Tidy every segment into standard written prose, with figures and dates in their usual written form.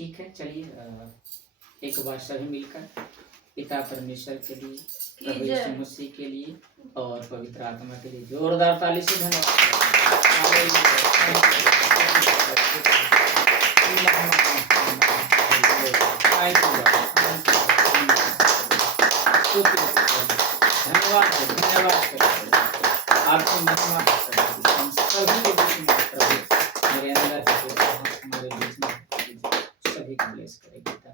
ठीक है, चलिए एक बार सभी मिलकर पिता परमेश्वर के लिए, प्रभु यीशु मसीह के लिए और पवित्र आत्मा के लिए जोरदार ताली से धन्यवाद। आपको महिमा हम सभी के बीच में प्रभु मेरे अंदर हमारे बीच में सभी को ब्लेस करे पिता।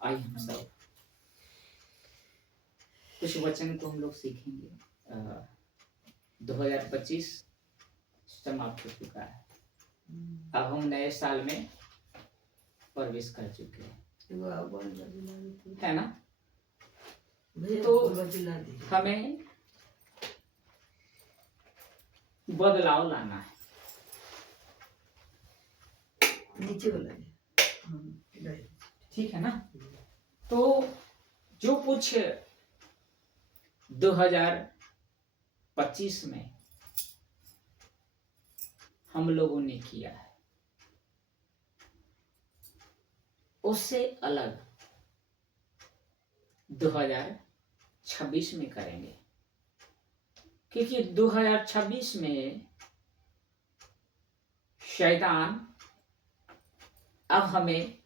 आइए हम सब कुछ वचन को हम लोग सीखेंगे। 2025 समाप्त हो चुका है, अब हम नए साल में प्रवेश कर चुके हैं, है ना? तो हमें बदलाव लाना है। नीचे वाला ठीक है ना? तो जो कुछ 2025 में हम लोगों ने किया है उससे अलग 2026 में करेंगे, क्योंकि 2026 में शैतान अब हमें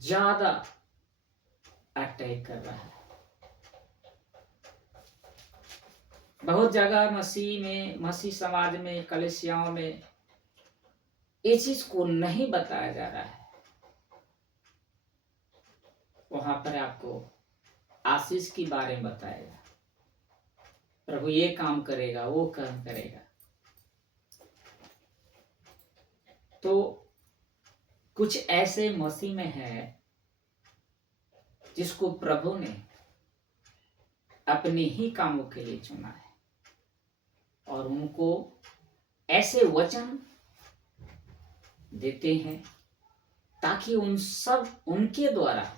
ज्यादा अटैक कर रहा है। बहुत जगह मसीह समाज में, कलीसियाओं में ये चीज को नहीं बताया जा रहा है। वहां पर आपको आशीष के बारे में बताएगा, प्रभु ये काम करेगा, वो काम करेगा। तो कुछ ऐसे मसीह में है जिसको प्रभु ने अपने ही कामों के लिए चुना है और उनको ऐसे वचन देते हैं ताकि उनके द्वारा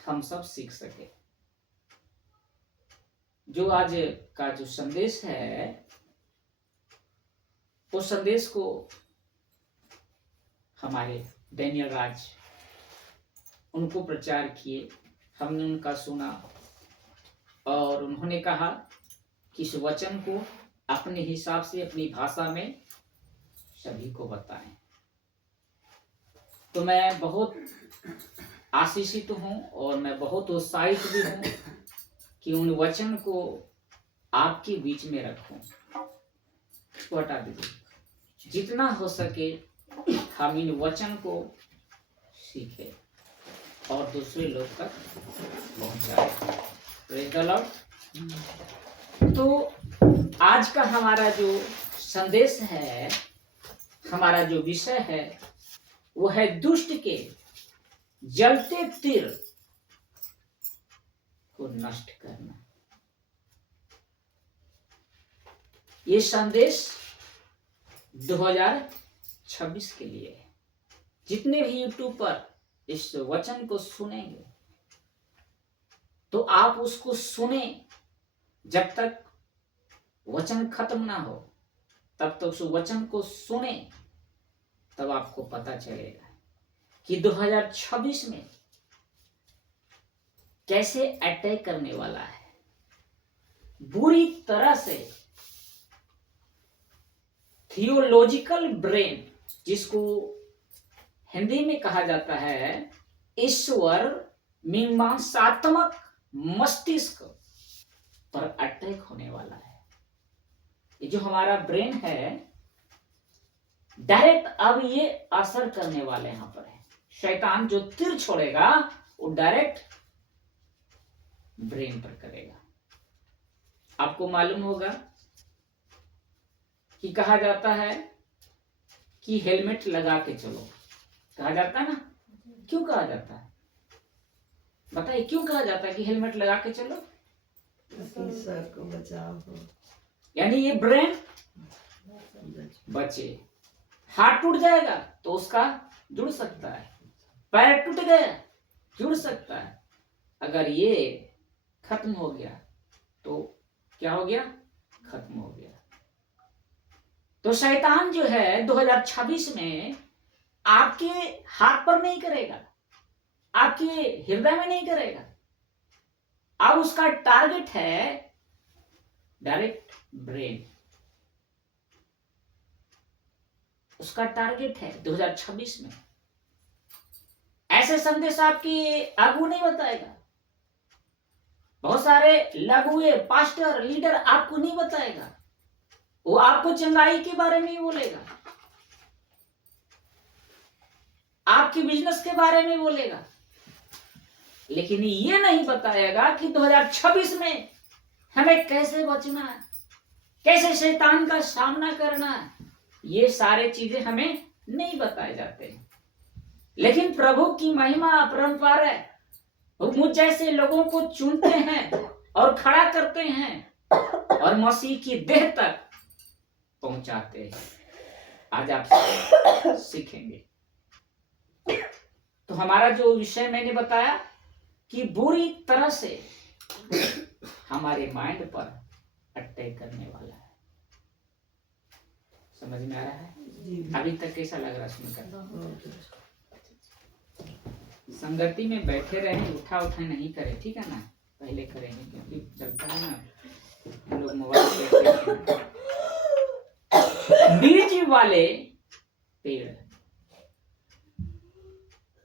हम सब सीख सके। जो आज का जो संदेश है, उस संदेश को हमारे डैनियल राज उनको प्रचार किए, हमने उनका सुना और उन्होंने कहा कि इस वचन को अपने हिसाब से अपनी भाषा में सभी को बताएं। तो मैं बहुत आशीषित हूं और मैं बहुत उत्साहित भी हूं कि उन वचन को आपके बीच में रखूं। इसको हटा दीजिए। जितना हो सके हम इन वचन को सीखें और दूसरे लोग तक पहुंचाएं। Praise the Lord. तो आज का हमारा जो संदेश है, हमारा जो विषय है, वो है दुष्ट के जलते तीर को नष्ट करना। ये संदेश 2026 के लिए है। जितने भी यूट्यूब पर इस वचन को सुनेंगे तो आप उसको सुने, जब तक वचन खत्म ना हो तब तक उस वचन को सुने, तब आपको पता चलेगा कि 2026 में कैसे अटैक करने वाला है। बुरी तरह से थियोलॉजिकल ब्रेन, जिसको हिंदी में कहा जाता है ईश्वर मीमांसात्मक मस्तिष्क पर अटैक होने वाला है। ये जो हमारा ब्रेन है, डायरेक्ट अब ये असर करने वाले यहाँ पर है। शैतान जो तीर छोड़ेगा वो डायरेक्ट ब्रेन पर करेगा। आपको मालूम होगा कि कहा जाता है कि हेलमेट लगा के चलो, कहा जाता है ना? क्यों कहा जाता है? बताइए क्यों कहा जाता है कि हेलमेट लगा के चलो? सर को बचाव हो, यानी ये ब्रेन बचे। हाथ टूट जाएगा तो उसका जुड़ सकता है, पैर टूट गया जुड़ सकता है। अगर ये खत्म हो गया तो क्या हो गया? खत्म हो गया। तो शैतान जो है 2026 में आपके हाथ पर नहीं करेगा, आपके हृदय में नहीं करेगा। अब उसका टारगेट है डायरेक्ट ब्रेन, उसका टारगेट है 2026 में। ऐसे संदेश आपकी आगू नहीं बताएगा, बहुत सारे लघुए पास्टर लीडर आपको नहीं बताएगा, वो आपको चंगाई के बारे में ही बोलेगा, आपके बिजनेस के बारे में बोलेगा, लेकिन ये नहीं बताएगा कि 2026 में हमें कैसे बचना है, कैसे शैतान का सामना करना है। ये सारे चीजें हमें नहीं बताए जाते। लेकिन प्रभु की महिमा अपरंपार है, वो मुझ जैसे लोगों को चुनते हैं और खड़ा करते हैं और मसीह की देह तक पहुंचाते हैं। आज आप सीखेंगे। तो हमारा जो विषय मैंने बताया कि बुरी तरह से हमारे माइंड पर अटैक करने वाला है। समझ में आ रहा है? अभी तक कैसा लग रहा है सुनकर? संगति में बैठे रहे, उठा उठा नहीं करे, ठीक है ना? पहले करेंगे क्योंकि चलता है ना, लोग मोबाइल पे। बीज वाले पेड़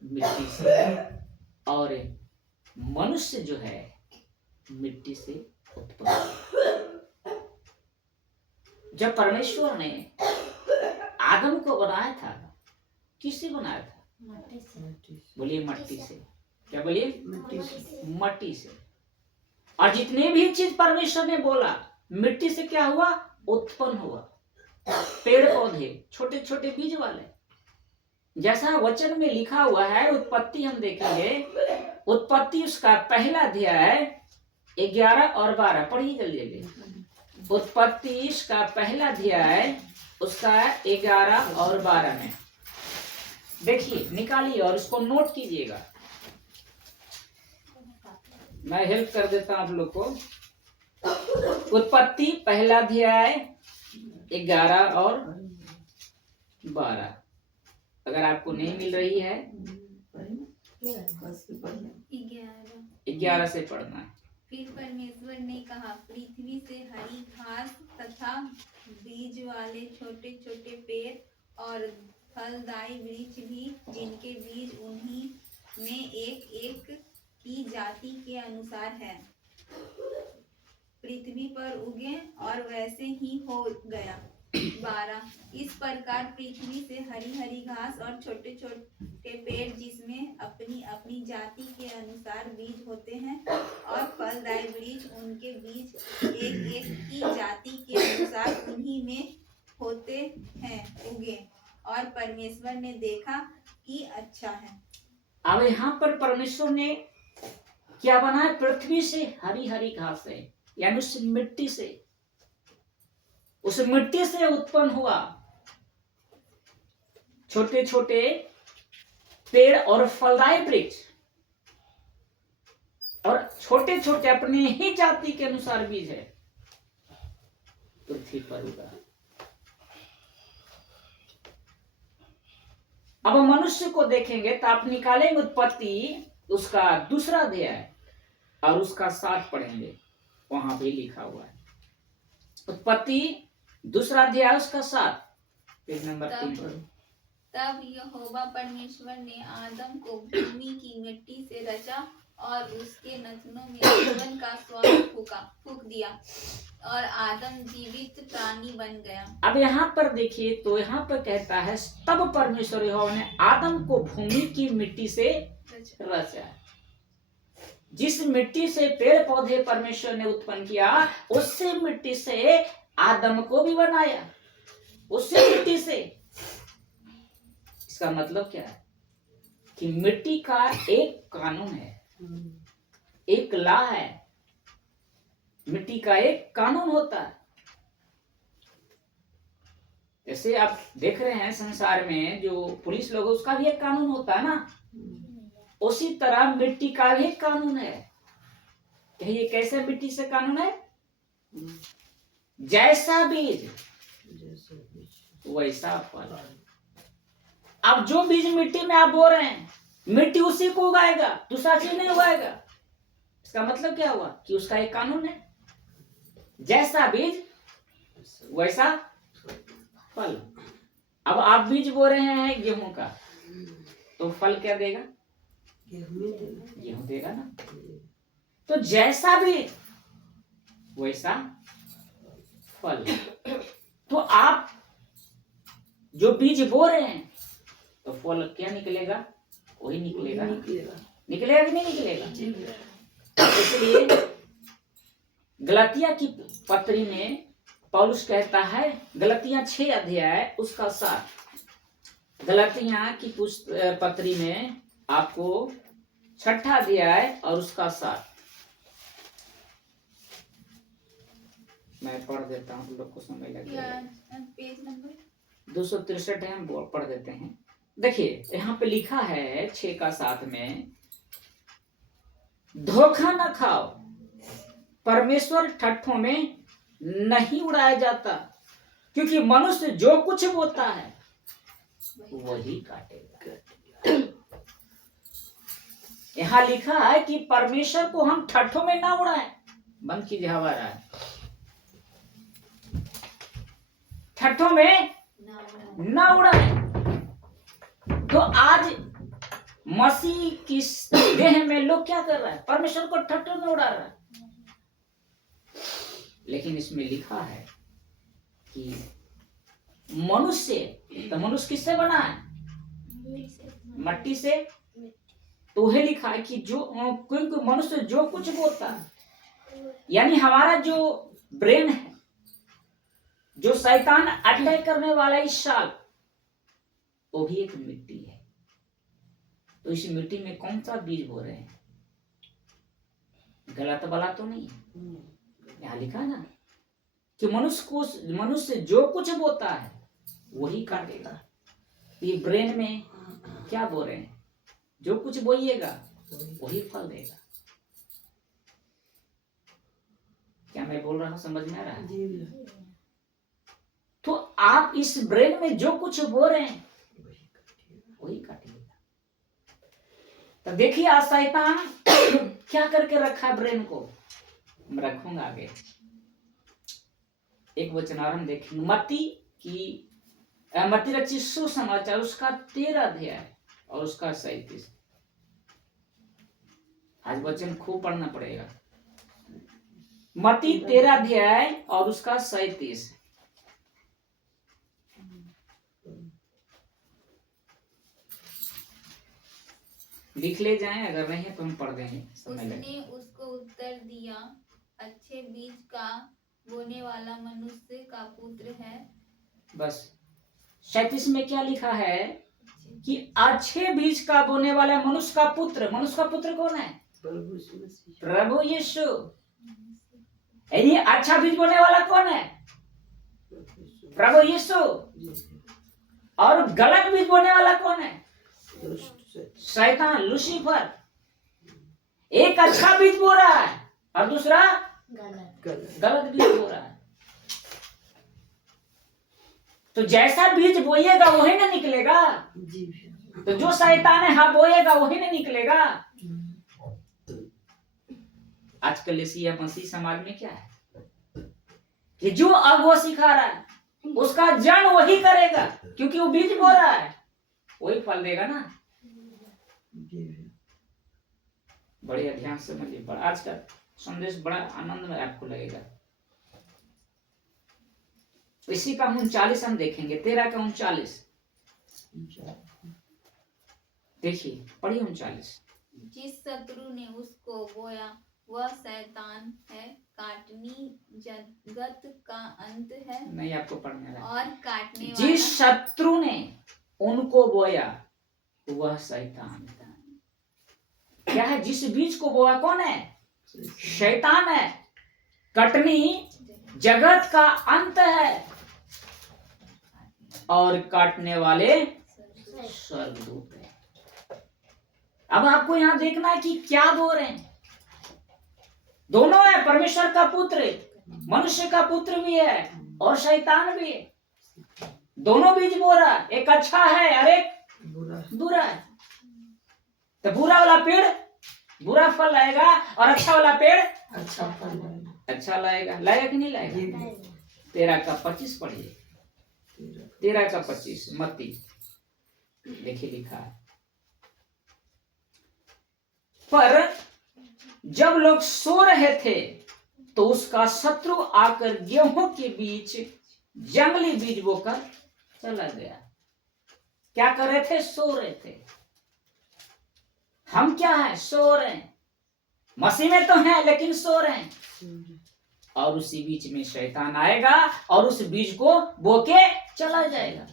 मिट्टी से और मनुष्य जो है मिट्टी से उत्पन्न। जब परमेश्वर ने आदम को बनाया था, किससे बनाया था? मट्टी से। बोलिए मट्टी से। क्या बोलिए? मट्टी से। और जितने भी चीज परमेश्वर ने बोला मिट्टी से क्या हुआ? उत्पन्न हुआ। पेड़ पौधे छोटे छोटे बीज वाले, जैसा वचन में लिखा हुआ है। उत्पत्ति हम देखेंगे, उत्पत्ति उसका पहला अध्याय 11 और 12 पढ़िए जल्दी। उत्पत्ति इसका पहला अध्याय उसका 11 और 12 में देखिए, निकालिए और उसको नोट कीजिएगा। मैं हेल्प कर देता हूं आप लोग को। उत्पत्ति पहला अध्याय 11 और 12 अगर आपको नहीं मिल रही है 11 से पढ़ना है। फिर परमेश्वर ने कहा, पृथ्वी से हरी घास तथा बीज वाले छोटे छोटे पेड़ और फलदायी वृक्ष भी, जिनके बीज उन्हीं में एक एक की जाति के अनुसार है, पृथ्वी पर उगे, और वैसे ही हो गया। 12 इस प्रकार पृथ्वी से हरी हरी घास और छोटे छोटे पेड़, जिसमें अपनी अपनी जाति के अनुसार बीज होते हैं, और फलदायी वृक्ष, उनके बीज एक एक की जाति के अनुसार उन्हीं में होते हैं, उगे। और परमेश्वर ने देखा कि अच्छा है। अब यहाँ पर परमेश्वर ने क्या बनाया? पृथ्वी से हरी हरी घास है, यानी उस मिट्टी से, उस मिट्टी से उत्पन्न हुआ छोटे छोटे पेड़ और फलदायी वृक्ष, और छोटे छोटे अपने ही जाति के अनुसार बीज है, पृथ्वी पर उगा। अब मनुष्य को देखेंगे तो आप निकालेंगे उत्पत्ति उसका दूसरा अध्याय और उसका 7 पढ़ेंगे, वहां भी लिखा हुआ है। उत्पत्ति दूसरा अध्याय उसका 7 पेज नंबर 3 पर। तब यहोवा परमेश्वर ने आदम को भूमि की मिट्टी से रचा और उसके नथनों में जीवन का श्वास फूंक दिया, और आदम जीवित प्राणी बन गया। अब यहाँ पर देखिए, तो यहाँ पर कहता है तब परमेश्वर यहोवा ने आदम को भूमि की मिट्टी से रचा। जिस मिट्टी से पेड़ पौधे परमेश्वर ने उत्पन्न किया, उससे मिट्टी से आदम को भी बनाया, उससे मिट्टी से। इसका मतलब क्या है कि मिट्टी का एक कानून है, एक लॉ है, मिट्टी का एक कानून होता है। जैसे आप देख रहे हैं संसार में जो पुलिस लोग, उसका भी एक कानून होता है ना, उसी तरह मिट्टी का भी एक कानून है। ये कैसे मिट्टी से कानून है? जैसा बीज वैसा फल। अब जो बीज मिट्टी में आप बो रहे हैं, मिट्टी उसी को उगाएगा, दूसरा चीज नहीं उगाएगा। इसका मतलब क्या हुआ कि उसका एक कानून है, जैसा बीज वैसा फल। अब आप बीज बो रहे हैं गेहूं का, तो फल क्या देगा? गेहूं देगा ना। तो जैसा बीज वैसा फल। तो आप जो बीज बो रहे हैं तो फल क्या निकलेगा? वही निकलेगा। निकलेगा कि नहीं निकलेगा? इसलिए गलातिया की पत्री में पौलुस कहता है, गलातिया 6 अध्याय उसका 7, गलातिया की पत्री में आपको 6 अध्याय और उसका 7 मैं पढ़ देता हूँ, लोग को समझ लगेगा। पेज नंबर 263 है, हम पढ़ देते हैं। देखिए यहाँ पे लिखा है 6 का 7 में, धोखा न खाओ, परमेश्वर ठट्ठों में नहीं उड़ाया जाता, क्योंकि मनुष्य जो कुछ बोता है वही काटेगा। यहाँ लिखा है कि परमेश्वर को हम ठट्ठों में ना उड़ाएं। बंद कीजिए, हवा रहा है। ठट्ठों में ना उड़ाएं। तो आज मसीह की देह में लोग क्या कर रहा है? परमेश्वर को ठट्ठों में उड़ा रहा है। लेकिन इसमें लिखा है कि मनुष्य, तो मनुष्य किससे बना है? मट्टी से। तो वह लिखा है कि जो कोई मनुष्य जो कुछ बोलता है, यानी हमारा जो ब्रेन है, जो शैतान अटैक करने वाला इस साल, वो भी एक मिट्टी है। तो इस मिट्टी में कौन सा बीज बो रहे हैं? गलत वाला तो नहीं है। यहाँ लिखा ना कि मनुष्य जो कुछ बोता है वही काटेगा। ये ब्रेन में क्या बो रहे हैं? जो कुछ बोइएगा वही फल देगा। क्या मैं बोल रहा हूँ समझ में आ रहा है? तो आप इस ब्रेन में जो कुछ बो रहे हैं वही काटिएगा। तो देखिए आज शैतान क्या करके रखा है ब्रेन को, मैं रखूंगा आगे। एक वचन और हम देखेंगे, मत्ती रचित सुसमाचार उसका 13 अध्याय और उसका 37। आज वचन खूब पढ़ना पड़ेगा। मत्ती 13 अध्याय और उसका 37। लिख ले जाएं, अगर नहीं है तो हम पढ़ देंगे। उसने उसको उत्तर दिया, अच्छे बीज का बोने वाला मनुष्य का पुत्र है। बस 37 में क्या लिखा है कि अच्छे बीज का बोने वाला मनुष्य का पुत्र। मनुष्य का पुत्र कौन है? प्रभु यीशु। यदि अच्छा बीज बोने वाला कौन है? प्रभु यीशु। और गलत बीज बोने वाला कौन है? शैतान, लूसीफर। एक अच्छा बीज बो रहा है और दूसरा गलत बीज बो रहा है। तो जैसा बीज बोइएगा वही ना निकलेगा। तो जो शैतान है, हाँ बोएगा वही ना निकलेगा। आजकल यह मसीह समाज में क्या है कि जो अब वो सिखा रहा है उसका जन वही करेगा, क्योंकि वो बीज बो रहा है, वही फल देगा ना। बड़े ध्यान से समझिए, आज का संदेश बड़ा आनंद में आपको लगेगा। इसी का 39 हम देखेंगे, 13 का 39। देखिए पढ़िए 39। जिस शत्रु ने उसको बोया वह शैतान है, काटनी जगत का अंत है। नहीं, आपको पढ़ना है। और काटने वाला, जिस शत्रु ने उनको बोया वह शैतान है। क्या है? जिस बीज को बोया कौन है? शैतान है। कटनी जगत का अंत है और काटने वाले स्वर्गदूत है। अब आपको यहां देखना है कि क्या बो रहे हैं। दोनों है, परमेश्वर का पुत्र, मनुष्य का पुत्र भी है और शैतान भी है। दोनों बीज बो रहा, एक अच्छा है और एक बुरा बुरा है। तो बुरा वाला पेड़ बुरा फल लाएगा और अच्छा वाला पेड़ अच्छा फल लाएगा। अच्छा लाएगा। लाएगा कि नहीं लाएगा? ये 13:25 पढ़िए। 13:25 मत्ती देखिए लिखा है, पर जब लोग सो रहे थे तो उसका शत्रु आकर गेहूं के बीच जंगली बीज बोकर चला गया। क्या कर रहे थे? सो रहे थे। हम क्या है? सो रहे हैं। मसीह में तो हैं लेकिन सो रहे हैं। और उसी बीच में शैतान आएगा और उस बीज को बोके चला जाएगा।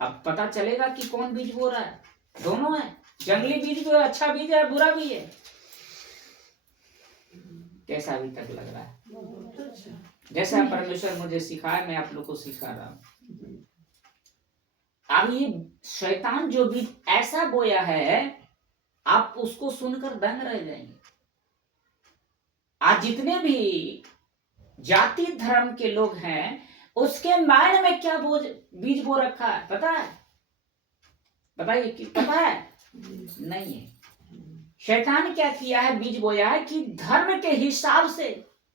अब पता चलेगा कि कौन बीज बो रहा है। दोनों है, जंगली बीज भी है, अच्छा बीज है, बुरा भी है। कैसा अभी तक लग रहा है? बहुत अच्छा। जैसा परमेश्वर मुझे सिखाया मैं आप लोग को सिखा रहा हूं। अब ये शैतान जो बीज ऐसा बोया है आप उसको सुनकर दंग रह जाएंगे। आज जितने भी जाति धर्म के लोग हैं उसके माइंड में क्या बीज बो रखा है पता है? बताइए कि पता है? नहीं है। शैतान क्या किया है? बीज बोया है कि धर्म के हिसाब से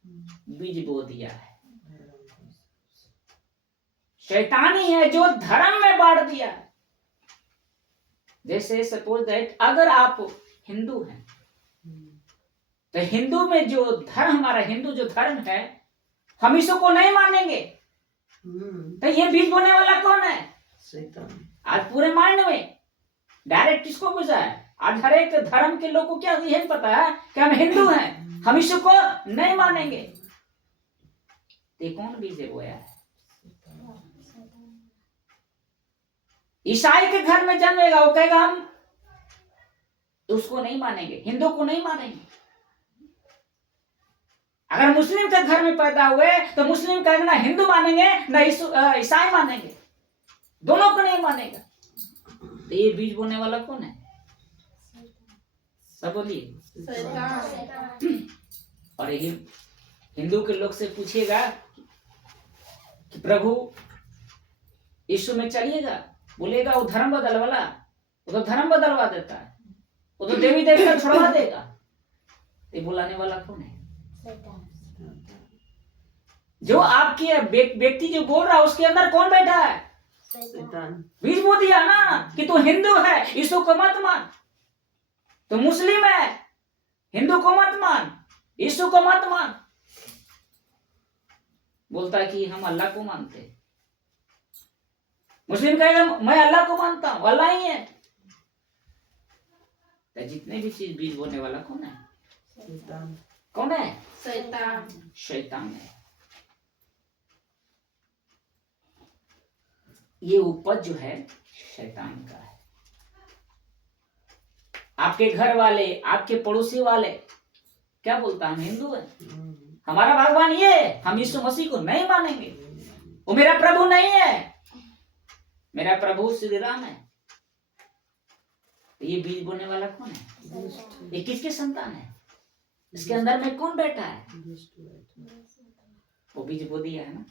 बीज बो दिया है। शैतान ही है जो धर्म में बांट दिया है। जैसे सपोज दैट अगर आप हिंदू हैं तो हिंदू में जो धर्म हमारा हिंदू जो धर्म है हम इसको नहीं मानेंगे तो ये बीज बोने वाला कौन है? शैतान। आज पूरे माइंड में डायरेक्ट किसको बुझा है? आज हर एक धर्म के लोग को क्या यही पता है कि हम हिंदू हैं, हम इसको नहीं मानेंगे। ये कौन बीज बोया है? ईसाई के घर में जन्मेगा वो कहेगा हम उसको नहीं मानेंगे, हिंदू को नहीं मानेंगे। अगर मुस्लिम के घर में पैदा हुए तो मुस्लिम कहेगा ना हिंदू मानेंगे ना ईसाई मानेंगे, दोनों को नहीं मानेगा। तो ये बीज बोने वाला कौन है? सब बोलिए। और यही हिंदू के लोग से पूछिएगा कि प्रभु यीशु में चलिएगा, बोलेगा वो धर्म बदल वाला, वो तो धर्म बदलवा देता है, वो तो देवी देवता छुड़वा देगा। ये बुलाने वाला कौन है? जो आपकी व्यक्ति जो बोल रहा है उसके अंदर कौन बैठा है? शैतान। बीज बो दिया ना कि तू हिंदू है यीशु को मत मान, तो मुस्लिम है हिंदू को मत मान, यीशु को मत मान। बोलता है कि हम अल्लाह को मानते हैं। मुस्लिम कहेगा मैं अल्लाह को मानता हूं, अल्लाह ही है। तो जितने भी चीज बीज बोने वाला कौन है? शैतान। कौन है? शैतान। शैतान है। ये उपज जो है शैतान का है। आपके घर वाले, आपके पड़ोसी वाले क्या बोलता है? हम हिंदू हैं, हमारा भगवान ये है, हम यीशु मसीह को नहीं मानेंगे, वो मेरा प्रभु नहीं है, मेरा प्रभु श्री राम है। ये बीज बोने वाला कौन है? ये किसके संतान है? इसके अंदर में कौन बैठा है? वो बीज बो दिया है ना।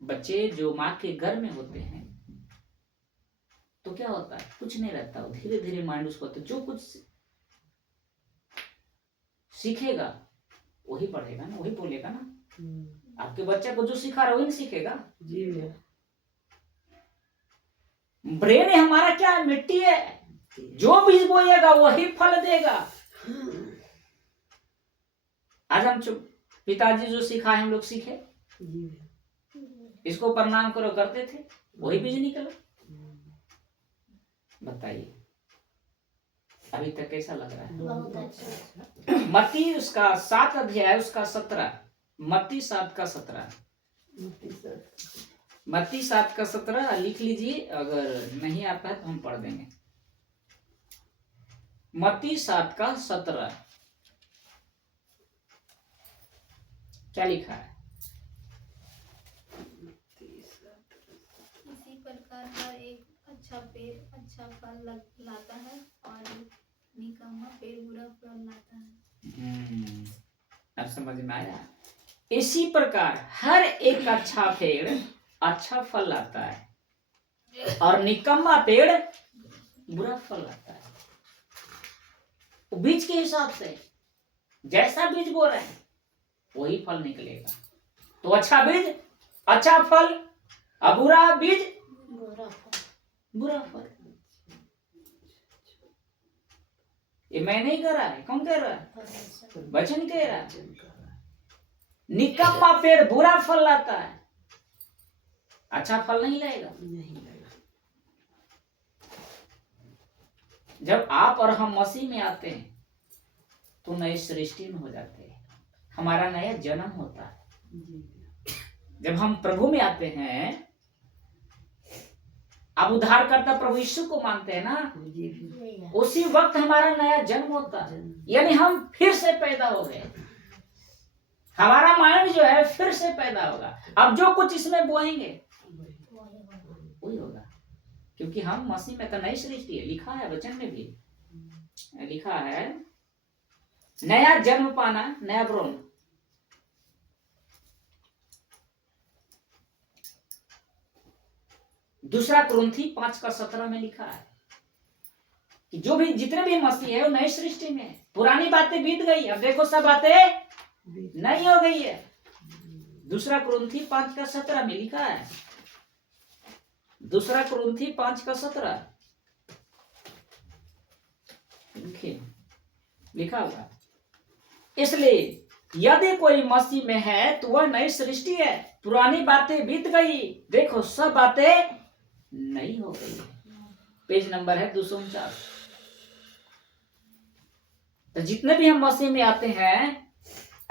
बच्चे जो माँ के गर्भ में होते हैं तो क्या होता है? कुछ नहीं रहता, वो धीरे धीरे माइंड उसको तो जो कुछ सीखेगा वही पढ़ेगा ना, वही बोलेगा ना। आपके बच्चे को जो सिखा रहा है वही सीखेगा। जी भैया। ब्रेन हमारा क्या है? मिट्टी है, जो बीज बोएगा वही फल देगा। आज हम पिताजी जो सिखाए हम लोग सीखे, इसको प्रणाम करो करते थे, वही बीज निकला। बताइए अभी तक कैसा लग रहा है? बहुत अच्छा। मत्ती उसका 7 अध्याय उसका 17, मत्ती 7 का 17, मत्ती 7 का 17 लिख लीजिए। अगर नहीं आता है तो हम पढ़ देंगे। मत्ती 7 का 17 क्या लिखा है? इसी प्रकार हर एक अच्छा पेड़ अच्छा फल लाता है और निकम्मा पेड़ बुरा फल लाता है। अब समझ में आया? इसी प्रकार हर एक अच्छा पेड़ अच्छा फल लाता है और निकम्मा पेड़ बुरा फल लाता है। बीज के हिसाब से जैसा बीज बो रहे हैं वही फल निकलेगा। तो अच्छा बीज अच्छा फल और बुरा बीज बुरा फल। ये मैं नहीं कह रहा है, कौन कह रहा है? वचन कह रहा है। निकम्मा पेड़ बुरा फल लाता है, अच्छा फल नहीं लाएगा। नहीं लगा। जब आप और हम मसीह में आते हैं तो नई सृष्टि में हो जाते हैं, हमारा नया जन्म होता है। जब हम प्रभु में आते हैं, आप उद्धारकर्ता प्रभु यीशु को मानते हैं ना, उसी वक्त हमारा नया जन्म होता है, यानी हम फिर से पैदा हो गए। हमारा माइंड जो है फिर से पैदा होगा। अब जो कुछ इसमें बोएंगे वही होगा, क्योंकि हम मसीह में तो नई सृष्टि है। लिखा है वचन में भी लिखा है, नया जन्म पाना, नया ब्रोन। दूसरा कुरिन्थी 5:17 में लिखा है कि जो भी जितने भी मसीह है वो नई सृष्टि में है। पुरानी बातें बीत गई, अब देखो सब बातें नई हो गई है। दूसरा कुरिन्थी 5:17 में लिखा है, दूसरा कुरिन्थी 5:17 लिखा हुआ। इसलिए यदि कोई मसीह में है तो वह नई सृष्टि है, पुरानी बातें बीत गई, देखो सब बातें नई हो गई। पेज नंबर है 249। तो जितने भी हम मसीह में आते हैं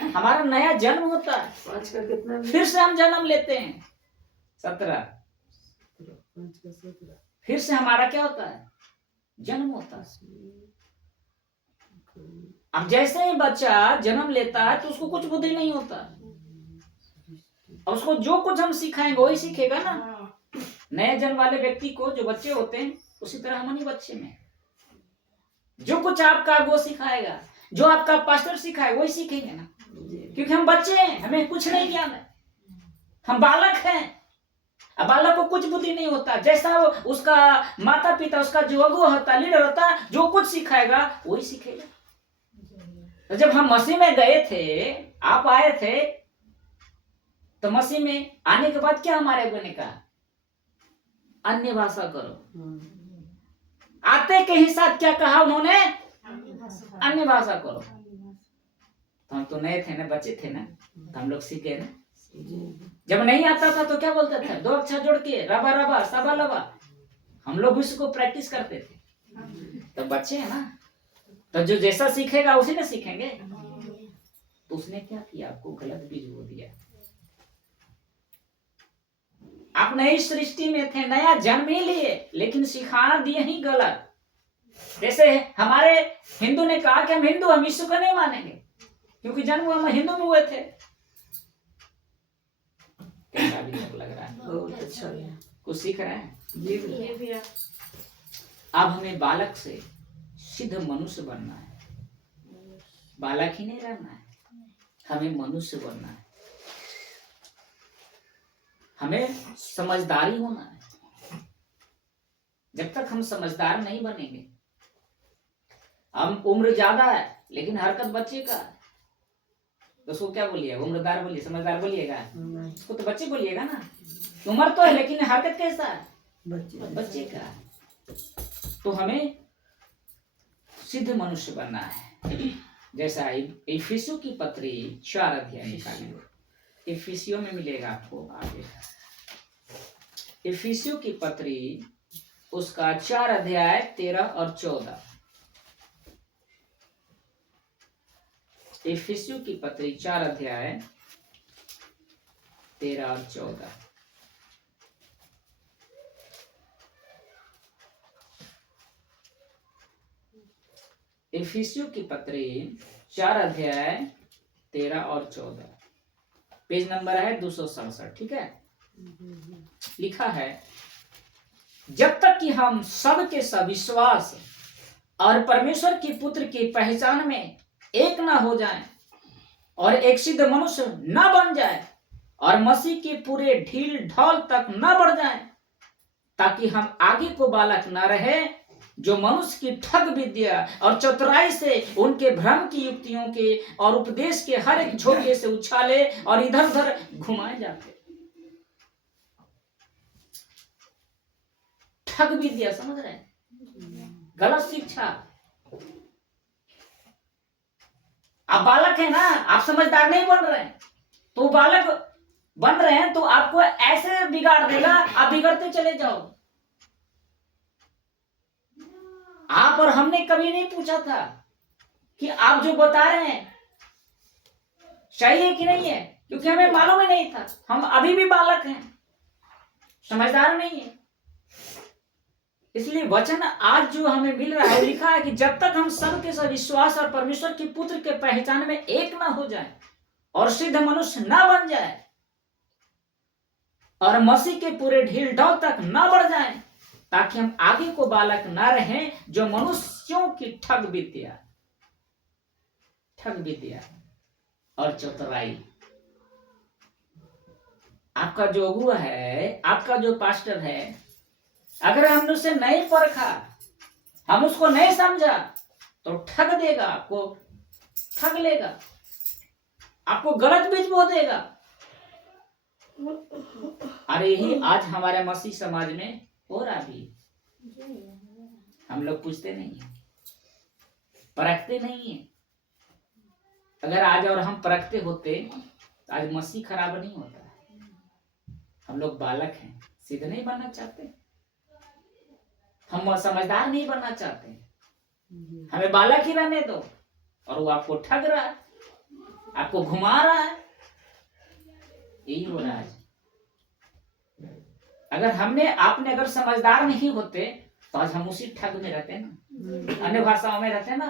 हमारा नया जन्म होता है, पाँच का कितना? फिर से हम जन्म लेते हैं। 17 पाँच का 17। फिर से हमारा क्या होता है? जन्म होता है। अब जैसे ही बच्चा जन्म लेता है तो उसको कुछ बुद्धि नहीं होता, और उसको जो कुछ हम सिखाएंगे वही सीखेगा ना। नए जन्म वाले व्यक्ति को, जो बच्चे होते हैं, उसी तरह हम नहीं बच्चे में जो कुछ आपका वो सिखाएगा, जो आपका पास्टर सिखाए वही सीखेंगे ना, क्योंकि हम बच्चे हैं, हमें कुछ नहीं ज्ञान है, हम बालक हैं। अब बालक को कुछ बुद्धि नहीं होता, जैसा वो उसका माता पिता, उसका जो अगुआ होता, लीडर होता, जो कुछ सिखाएगा वही सीखेगा। तो जब हम मसीह में गए थे, आप आए थे, तो मसीह में आने के बाद क्या हमारे अगुआ ने कहा? अन्य भाषा करो। आते के ही साथ क्या कहा उन्होंने? अन्य भाषा करो। तो हम तो नए थे ना, बच्चे थे ना, तो हम लोग सीखे ना। जब नहीं आता था तो क्या बोलते थे? 2 अक्षर जोड़ के रबा रबा सबा लबा, हम लोग भी उसको प्रैक्टिस करते थे। तो बच्चे हैं ना, तो जो जैसा सीखेगा उसी ने सीखेंगे। तो उसने क्या किया? आपको गलत बीज बो दिया। आप नई सृष्टि में थे, नया जन्म ही लिए, लेकिन सिखाना दिए ही गलत। जैसे हमारे हिंदू ने कहा कि हम हिंदू, हम यीशु को नहीं मानेंगे क्योंकि जन्म हम हिंदू में हुए थे। कैसा भी लग रहा है? बहुत अच्छा है। कुछ सीख रहे हैं? जी भैया। अब हमें बालक से सिद्ध मनुष्य बनना है। बालक ही नहीं रहना है, हमें मनुष्य बनना है। हमें समझदारी होना है। जब तक हम समझदार नहीं बनेंगे, हम उम्र ज्यादा है लेकिन हरकत बच्चे का है, तो उसको क्या बोलिए? उम्रदार बोलिए, समझदार बोलिएगा? उसको तो बच्चे बोलिएगा ना। उम्र तो है लेकिन हरकत कैसा है? बच्चे का है। तो हमें सिद्ध मनुष्य बनना है। जैसा इफिसियों की पत्री 4 अध्याय निकालेंगे, इफिसियों में मिलेगा आपको आगे। इफिसियों की पत्री उसका 4 अध्याय 13 और 14। इफिसियों की पत्री 4 अध्याय 13 और 14। इफिसियों की पत्री 4 अध्याय 13 और 14, पेज नंबर है 267। ठीक है, लिखा है, जब तक कि हम सब के सब विश्वास और परमेश्वर की पुत्र की पहचान में एक ना हो जाएं, और एक सिद्ध मनुष्य न बन जाए और मसीह के पूरे ढील ढाल तक न बढ़ जाए, ताकि हम आगे को बालक न रहे जो मनुष्य की ठग विद्या और चतुराई से उनके भ्रम की युक्तियों के और उपदेश के हर एक झोंके से उछाले और इधर उधर घुमाए जाते। ठग विद्या, समझ रहे हैं? गलत शिक्षा। आप बालक है ना, आप समझदार नहीं बन रहे हैं, तो बालक बन रहे हैं तो आपको ऐसे बिगाड़ देगा, आप बिगड़ते चले जाओ। आप और हमने कभी नहीं पूछा था कि आप जो बता रहे हैं सही है कि नहीं है, क्योंकि हमें मालूम ही नहीं था। हम अभी भी बालक हैं, समझदार नहीं है। इसलिए वचन आज जो हमें मिल रहा है, लिखा है कि जब तक हम सब के सब विश्वास और परमेश्वर के पुत्र के पहचान में एक ना हो जाए और सिद्ध मनुष्य ना बन जाए और मसीह के पूरे ढील ढाल तक ना बढ़ जाए, ताकि हम आगे को बालक ना रहें जो मनुष्यों की ठग विद्या और चतुराई। आपका जो अगुआ है, आपका जो पास्टर है, अगर हमने उसे नहीं परखा, हम उसको नहीं समझा, तो ठग देगा, आपको ठग लेगा, आपको गलत बीज बो देगा। अरे यही आज हमारे मसीह समाज में हो रहा भी। हम लोग पूछते नहीं है, परखते नहीं है। अगर आज और हम परखते होते तो आज मसीह खराब नहीं होता। हम लोग बालक हैं, सिद्ध नहीं बनना चाहते, हम समझदार नहीं बनना चाहते, हमें बालक ही रहने दो। और वो आपको ठग रहा है, आपको घुमा रहा है। यही हो रहा है। अगर आपने अगर समझदार नहीं होते तो आज हम उसी ठग में रहते ना, अन्य भाषाओं में रहते ना,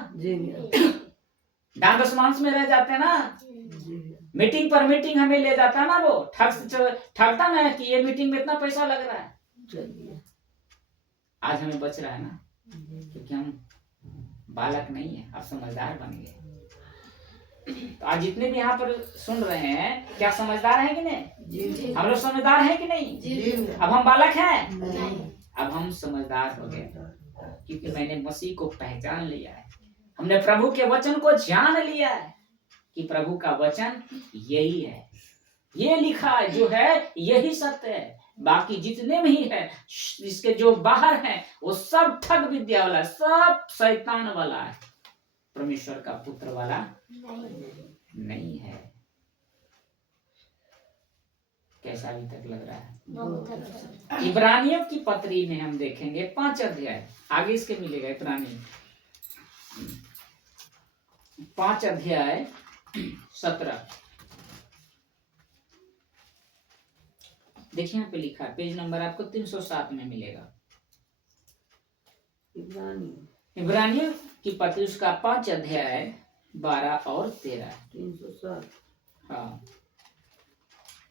डांस मांस में रह जाते ना, मीटिंग पर मीटिंग हमें ले जाता ना, वो ठगता ना कि ये मीटिंग में इतना पैसा लग रहा है। आज हमें बच रहा है ना, क्योंकि हम बालक नहीं है, आप समझदार बन गए। तो आज जितने भी यहाँ पर सुन रहे हैं, क्या समझदार हैं कि नहीं? हम लोग समझदार हैं कि नहीं? अब हम बालक हैं नहीं। अब हम समझदार हो गए, क्योंकि मैंने मसीह को पहचान लिया है, हमने प्रभु के वचन को जान लिया है कि प्रभु का वचन यही है, ये लिखा है जो है यही सत्य है। बाकी जितने भी है, इसके जो बाहर हैं, वो सब ठग विद्या वाला, सब शैतान वाला है, परमेश्वर का पुत्र वाला नहीं है। कैसा अभी तक लग रहा है? इब्रानियों की पत्री में हम देखेंगे 5 अध्याय, आगे इसके मिलेगा। इब्रानी 5 अध्याय 17, देखिए यहाँ पे लिखा है, पेज नंबर आपको 307 में मिलेगा। इब्रानियों की पत्री उसका 5 अध्याय 12 और 13। 307। हाँ,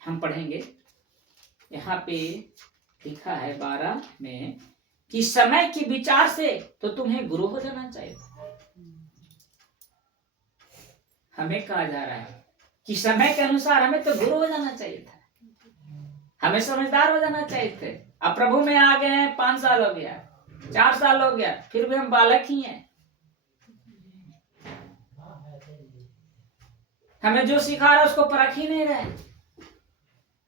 हम पढ़ेंगे। यहाँ पे लिखा है 12 में कि समय के विचार से तो तुम्हें गुरु हो जाना चाहिए। हमें कहा जा रहा है कि समय के अनुसार हमें तो गुरु हो जाना चाहिए था, हमें समझदार हो जाना चाहिए थे। अब प्रभु में आ गए हैं, 5 साल हो गया, 4 साल हो गया, फिर भी हम बालक ही हैं। हमें जो सिखा रहा है उसको परख ही नहीं रहे।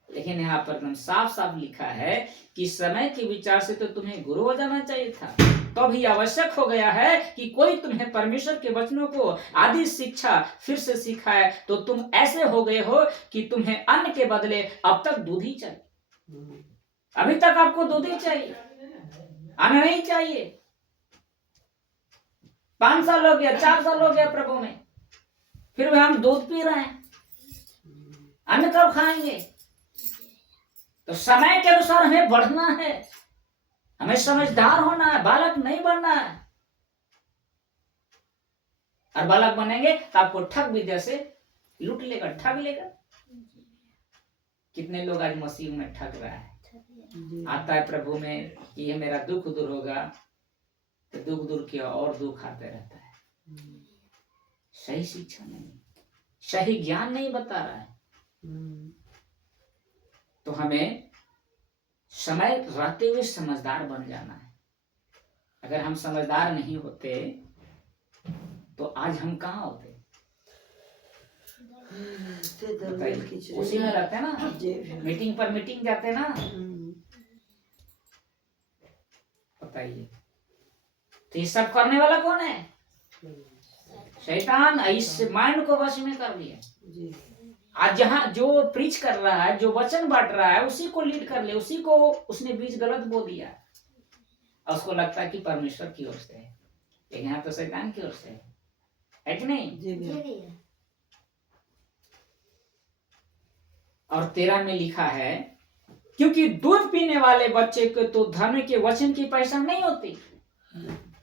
लेकिन यहाँ पर एकदम साफ साफ लिखा है कि समय के विचार से तो तुम्हें गुरु हो जाना चाहिए था। तो अभी आवश्यक हो गया है कि कोई तुम्हें परमेश्वर के वचनों को आदि शिक्षा फिर से सिखाए। तो तुम ऐसे हो गए हो कि तुम्हें अन्न के बदले अब तक दूध ही चाहिए। अभी तक आपको दूध ही चाहिए, अन्न नहीं चाहिए। 5 साल हो गया, 4 साल हो गया प्रभु में, फिर भी हम दूध पी रहे हैं, अन्न कब खाएंगे? तो समय के अनुसार हमें बढ़ना है, हमें समझदार होना है, बालक नहीं बनना है। और बालक बनेंगे तो आपको ठग विद्या से लूट लेगा, ठग लेगा। कितने लोग आज मसीह में ठग रहा है, आता है प्रभु में कि ये मेरा दुख दूर होगा, तो दुख दूर किया और दुख आते रहता है। सही शिक्षा नहीं, सही ज्ञान नहीं बता रहा है। तो हमें समय रहते हुए समझदार बन जाना है। अगर हम समझदार नहीं होते तो आज हम कहाँ होते? बताइए, उसी में रहते ना, मीटिंग पर मीटिंग जाते ना। बताइए, तो ये सब करने वाला कौन है? शैतान। इस माइंड को वश में कर लिया। आज जहां जो प्रीच कर रहा है, जो वचन बांट रहा है, उसी को लीड कर ले, उसी को उसने बीज गलत बो दिया और उसको लगता है कि परमेश्वर की ओर से है, लेकिन यहाँ तो शैतान की ओर से है कि नहीं? और 13 में लिखा है, क्योंकि दूध पीने वाले बच्चे को तो धर्म के वचन की पहचान नहीं होती।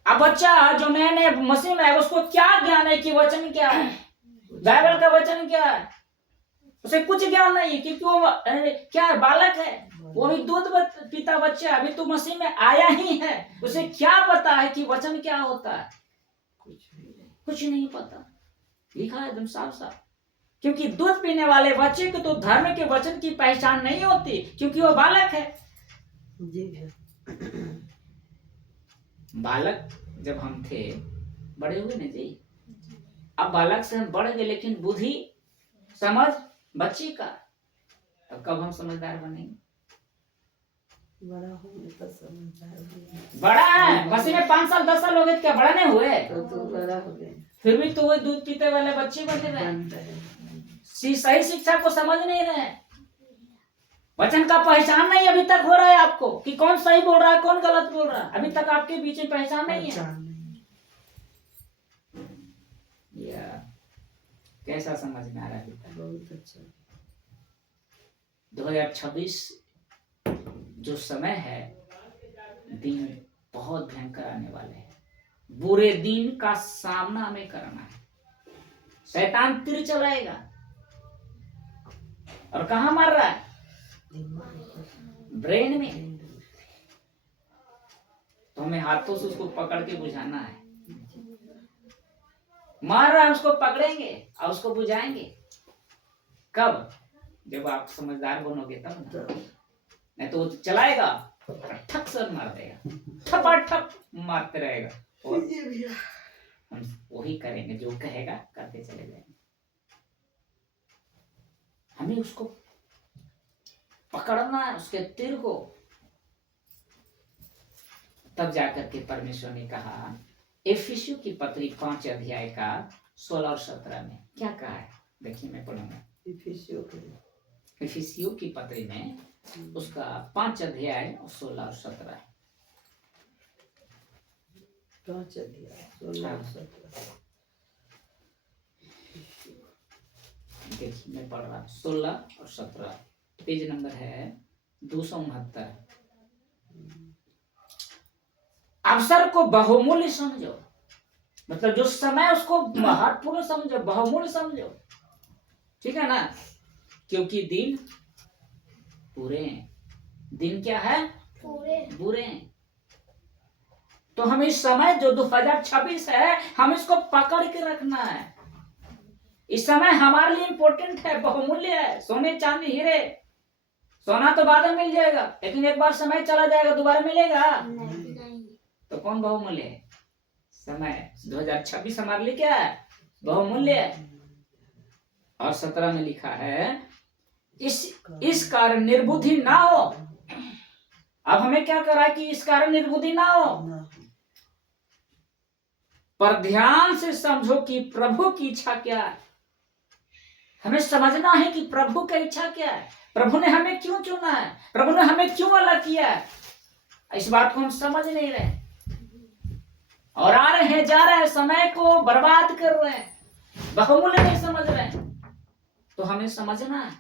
अब बच्चा जो नए नए मसीह में है, उसको क्या ज्ञान है कि वचन क्या है, बाइबल का वचन क्या है? उसे कुछ ज्ञान नहीं है, क्योंकि वो क्या है, बालक है। वो भी दूध पीता बच्चा, अभी तो मसीह में आया ही है। उसे क्या पता है कि वचन क्या होता है? कुछ नहीं पता। लिखा है एकदम साफ साफ, क्योंकि दूध पीने वाले बच्चे को तो धर्म के वचन की पहचान नहीं होती, क्योंकि वो बालक है। बालक जब हम थे, बड़े हुए ना जी, अब बालक से हम बढ़ गए, लेकिन बुद्धि समझ बच्चे का। अब कब हम समझदार बनेंगे? बड़ा होंगे तो समझदार। बड़ा है, मसीह में 5 साल 10 साल हो गए, क्या बड़ा नहीं हुए? तो बड़ा हो गए, फिर भी तो वो दूध पीते वाले बच्चे बन रहे, सही शिक्षा को समझ नहीं रहे, वचन का पहचान नहीं अभी तक हो रहा है आपको कि कौन सही बोल रहा है, कौन गलत बोल रहा है। अभी तक आपके बीच में पहचान नहीं है। या कैसा समझ में आ रहा है अभी तक? बहुत अच्छा। 2026 जो समय है, दिन बहुत भयंकर आने वाले हैं। बुरे दिन का सामना हमें करना है। शैतान तीर चलाएगा और कहाँ मार रहा है? ब्रेन में। तो हमें हाथों से उसको पकड़ के बुझाना है। मार रहा है, उसको पकड़ेंगे और उसको बुझाएंगे। कब? जब आप समझदार बनोगे तब ना। नहीं तो वो चलाएगा, ठक से मार देगा, ठपाठप मारते रहेगा, और हम वही करेंगे जो कहेगा, करते चले जाएंगे। हमें उसको पकड़ना है, उसके तीर को। तब जाकर के परमेश्वर ने कहा, इफिसियों की पत्री 5 अध्याय का 16 और 17 में क्या कहा है? देखिए, मैं पढ़ूंगा। इफिसियों की पत्री में उसका 5 अध्याय 16 और 17 है। 5 अध्याय 16 और 17। देखिए, मैं पढ़ रहा 16 और 17। पेज नंबर है 269। अवसर को बहुमूल्य समझो, मतलब जो समय उसको महत्वपूर्ण समझो, बहुमूल्य समझो, ठीक है ना? क्योंकि दिन बुरे हैं। दिन क्या है? बुरे हैं। तो हम इस समय जो 2026 है, हम इसको पकड़ के रखना है। इस समय हमारे लिए इंपॉर्टेंट है, बहुमूल्य है। सोने चांदी हीरे, सोना तो बाद में मिल जाएगा, लेकिन एक बार समय चला जाएगा, दोबारा मिलेगा? नहीं। तो कौन बहुमूल्य है? समय। 2026 हमारे लिए क्या है? बहुमूल्य है। और 17 में लिखा है, इस कारण निर्बुद्धि ना हो। अब हमें क्या करा कि इस कारण निर्बुद्धि ना हो, पर ध्यान से समझो कि प्रभु की इच्छा क्या है। हमें समझना है कि प्रभु की इच्छा क्या है, प्रभु ने हमें क्यों चुना है, प्रभु ने हमें क्यों अलग किया है। इस बात को हम समझ नहीं रहे और आ रहे हैं, जा रहे हैं, समय को बर्बाद कर रहे हैं, बहुमूल्य नहीं समझ रहे हैं। तो हमें समझना है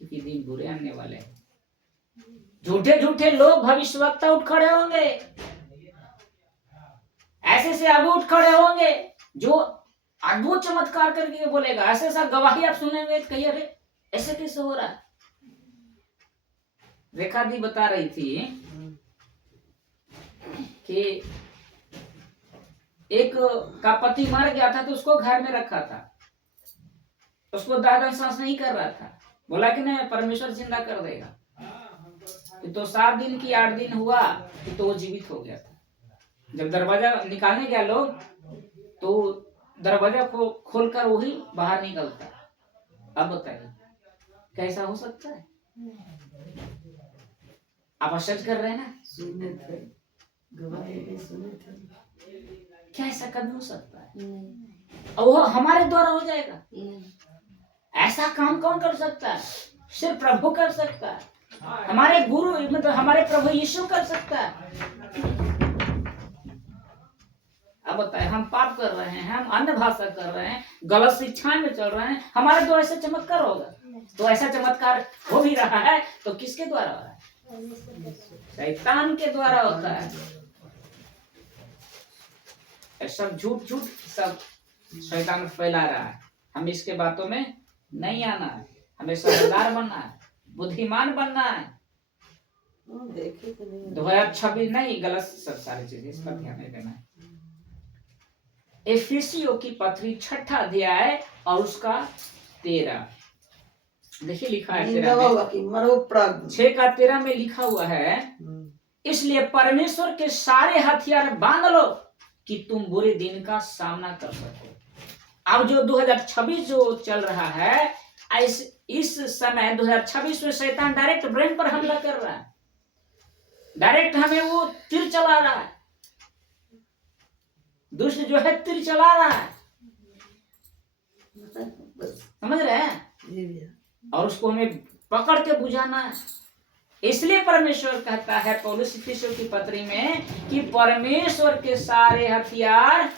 क्योंकि दिन बुरे आने वाले हैं। झूठे झूठे लोग भविष्यवक्ता उठ खड़े होंगे, ऐसे से अभी उठ खड़े होंगे जो अद्भुत चमत्कार करके बोलेगा। ऐसे ऐसा गवाही आप सुनेंगे, कहिए अरे ऐसे कैसे हो रहा है। रेखा दी बता रही थी कि एक का पति मर गया था, तो उसको घर में रखा था। उसको दादा सांस नहीं कर रहा था, बोला कि नहीं परमेश्वर जिंदा कर देगा। तो 7 दिन की 8 दिन हुआ तो वो जीवित हो गया था। जब दरवाजा निकालने गया लोग तो दरवाजा को खोलकर वही बाहर निकलता। अब बताइए कैसा हो सकता है? आप आश्चर्य कर रहे हैं ना? सुने थे, गवाही भी सुने थे। क्या ऐसा कभी हो सकता है? और वो हमारे द्वारा हो जाएगा? ऐसा काम कौन कर सकता है? सिर्फ प्रभु कर सकता है। हमारे गुरु मतलब हमारे प्रभु यीशु कर सकता है। अब बताए हम पाप कर रहे हैं, हम अन्य भाषा कर रहे हैं, गलत शिक्षा में चल रहे हैं, हमारे द्वारा ऐसा चमत्कार होगा? तो ऐसा चमत्कार हो भी रहा है तो किसके द्वारा हो रहा है? शैतान के द्वारा होता है। सब झूठ झूठ सब शैतान फैला रहा है। हम इसके बातों में नहीं आना है, हमें समझदार बनना है, बुद्धिमान बनना है। 2026 नहीं गलत सब सारी चीजें, इस पर ध्यान नहीं देना है। एफिसियों की पत्री 6 अध्याय और उसका 13 देखिए लिखा है 6:13 में लिखा हुआ है, इसलिए परमेश्वर के सारे हथियार बांध लो कि तुम बुरे दिन का सामना कर सको। अब जो 2026 जो चल रहा है, इस समय 2026 में शैतान डायरेक्ट ब्रेन पर हमला कर रहा है, डायरेक्ट हमें वो तीर चला रहा है। दुष्ट जो है तीर चला रहा है, समझ रहे हैं? और उसको हमें पकड़ के बुझाना है। इसलिए परमेश्वर कहता है पौलुस इफिसियों की पत्री में कि परमेश्वर के सारे हथियार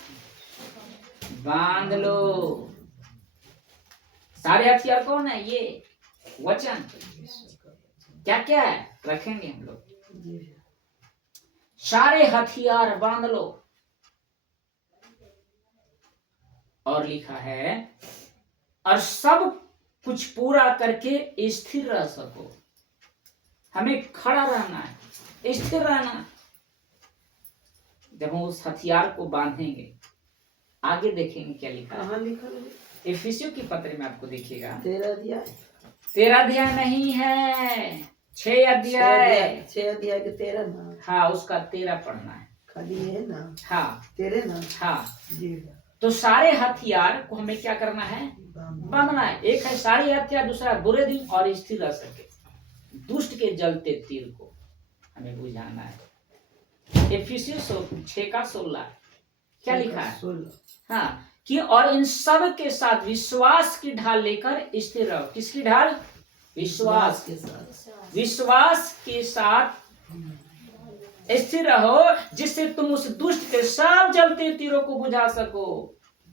बांध लो। सारे हथियार कौन है? ये वचन। क्या क्या है रखेंगे हम लोग? सारे हथियार बांध लो। और लिखा है और सब कुछ पूरा करके स्थिर रह सको। हमें खड़ा रहना है, स्थिर रहना। जब हम उस हथियार को बांधेंगे, आगे देखेंगे क्या लिखा है। एफिसियों की पत्र में आपको देखिएगा 13 अध्याय नहीं है, 6 अध्याय। 6 अध्याय के 13 ना। हाँ उसका 13 पढ़ना है खाली है ना। हाँ 13 ना। हाँ जी। तो सारे हथियार को हमें क्या करना है? बांधना है। एक है सारे हथियार, दूसरा बुरे दिन और स्थिर रह सके। दुष्ट के जलते तीर को हमें बुझाना है। एफिसियों 6:16 क्या लिखा है? हाँ कि और इन सब के साथ विश्वास की ढाल लेकर स्थिर रहो। किसकी ढाल? विश्वास के साथ। विश्वास के साथ स्थिर रहो, जिससे तुम उस दुष्ट के सब जलते तीरों को बुझा सको।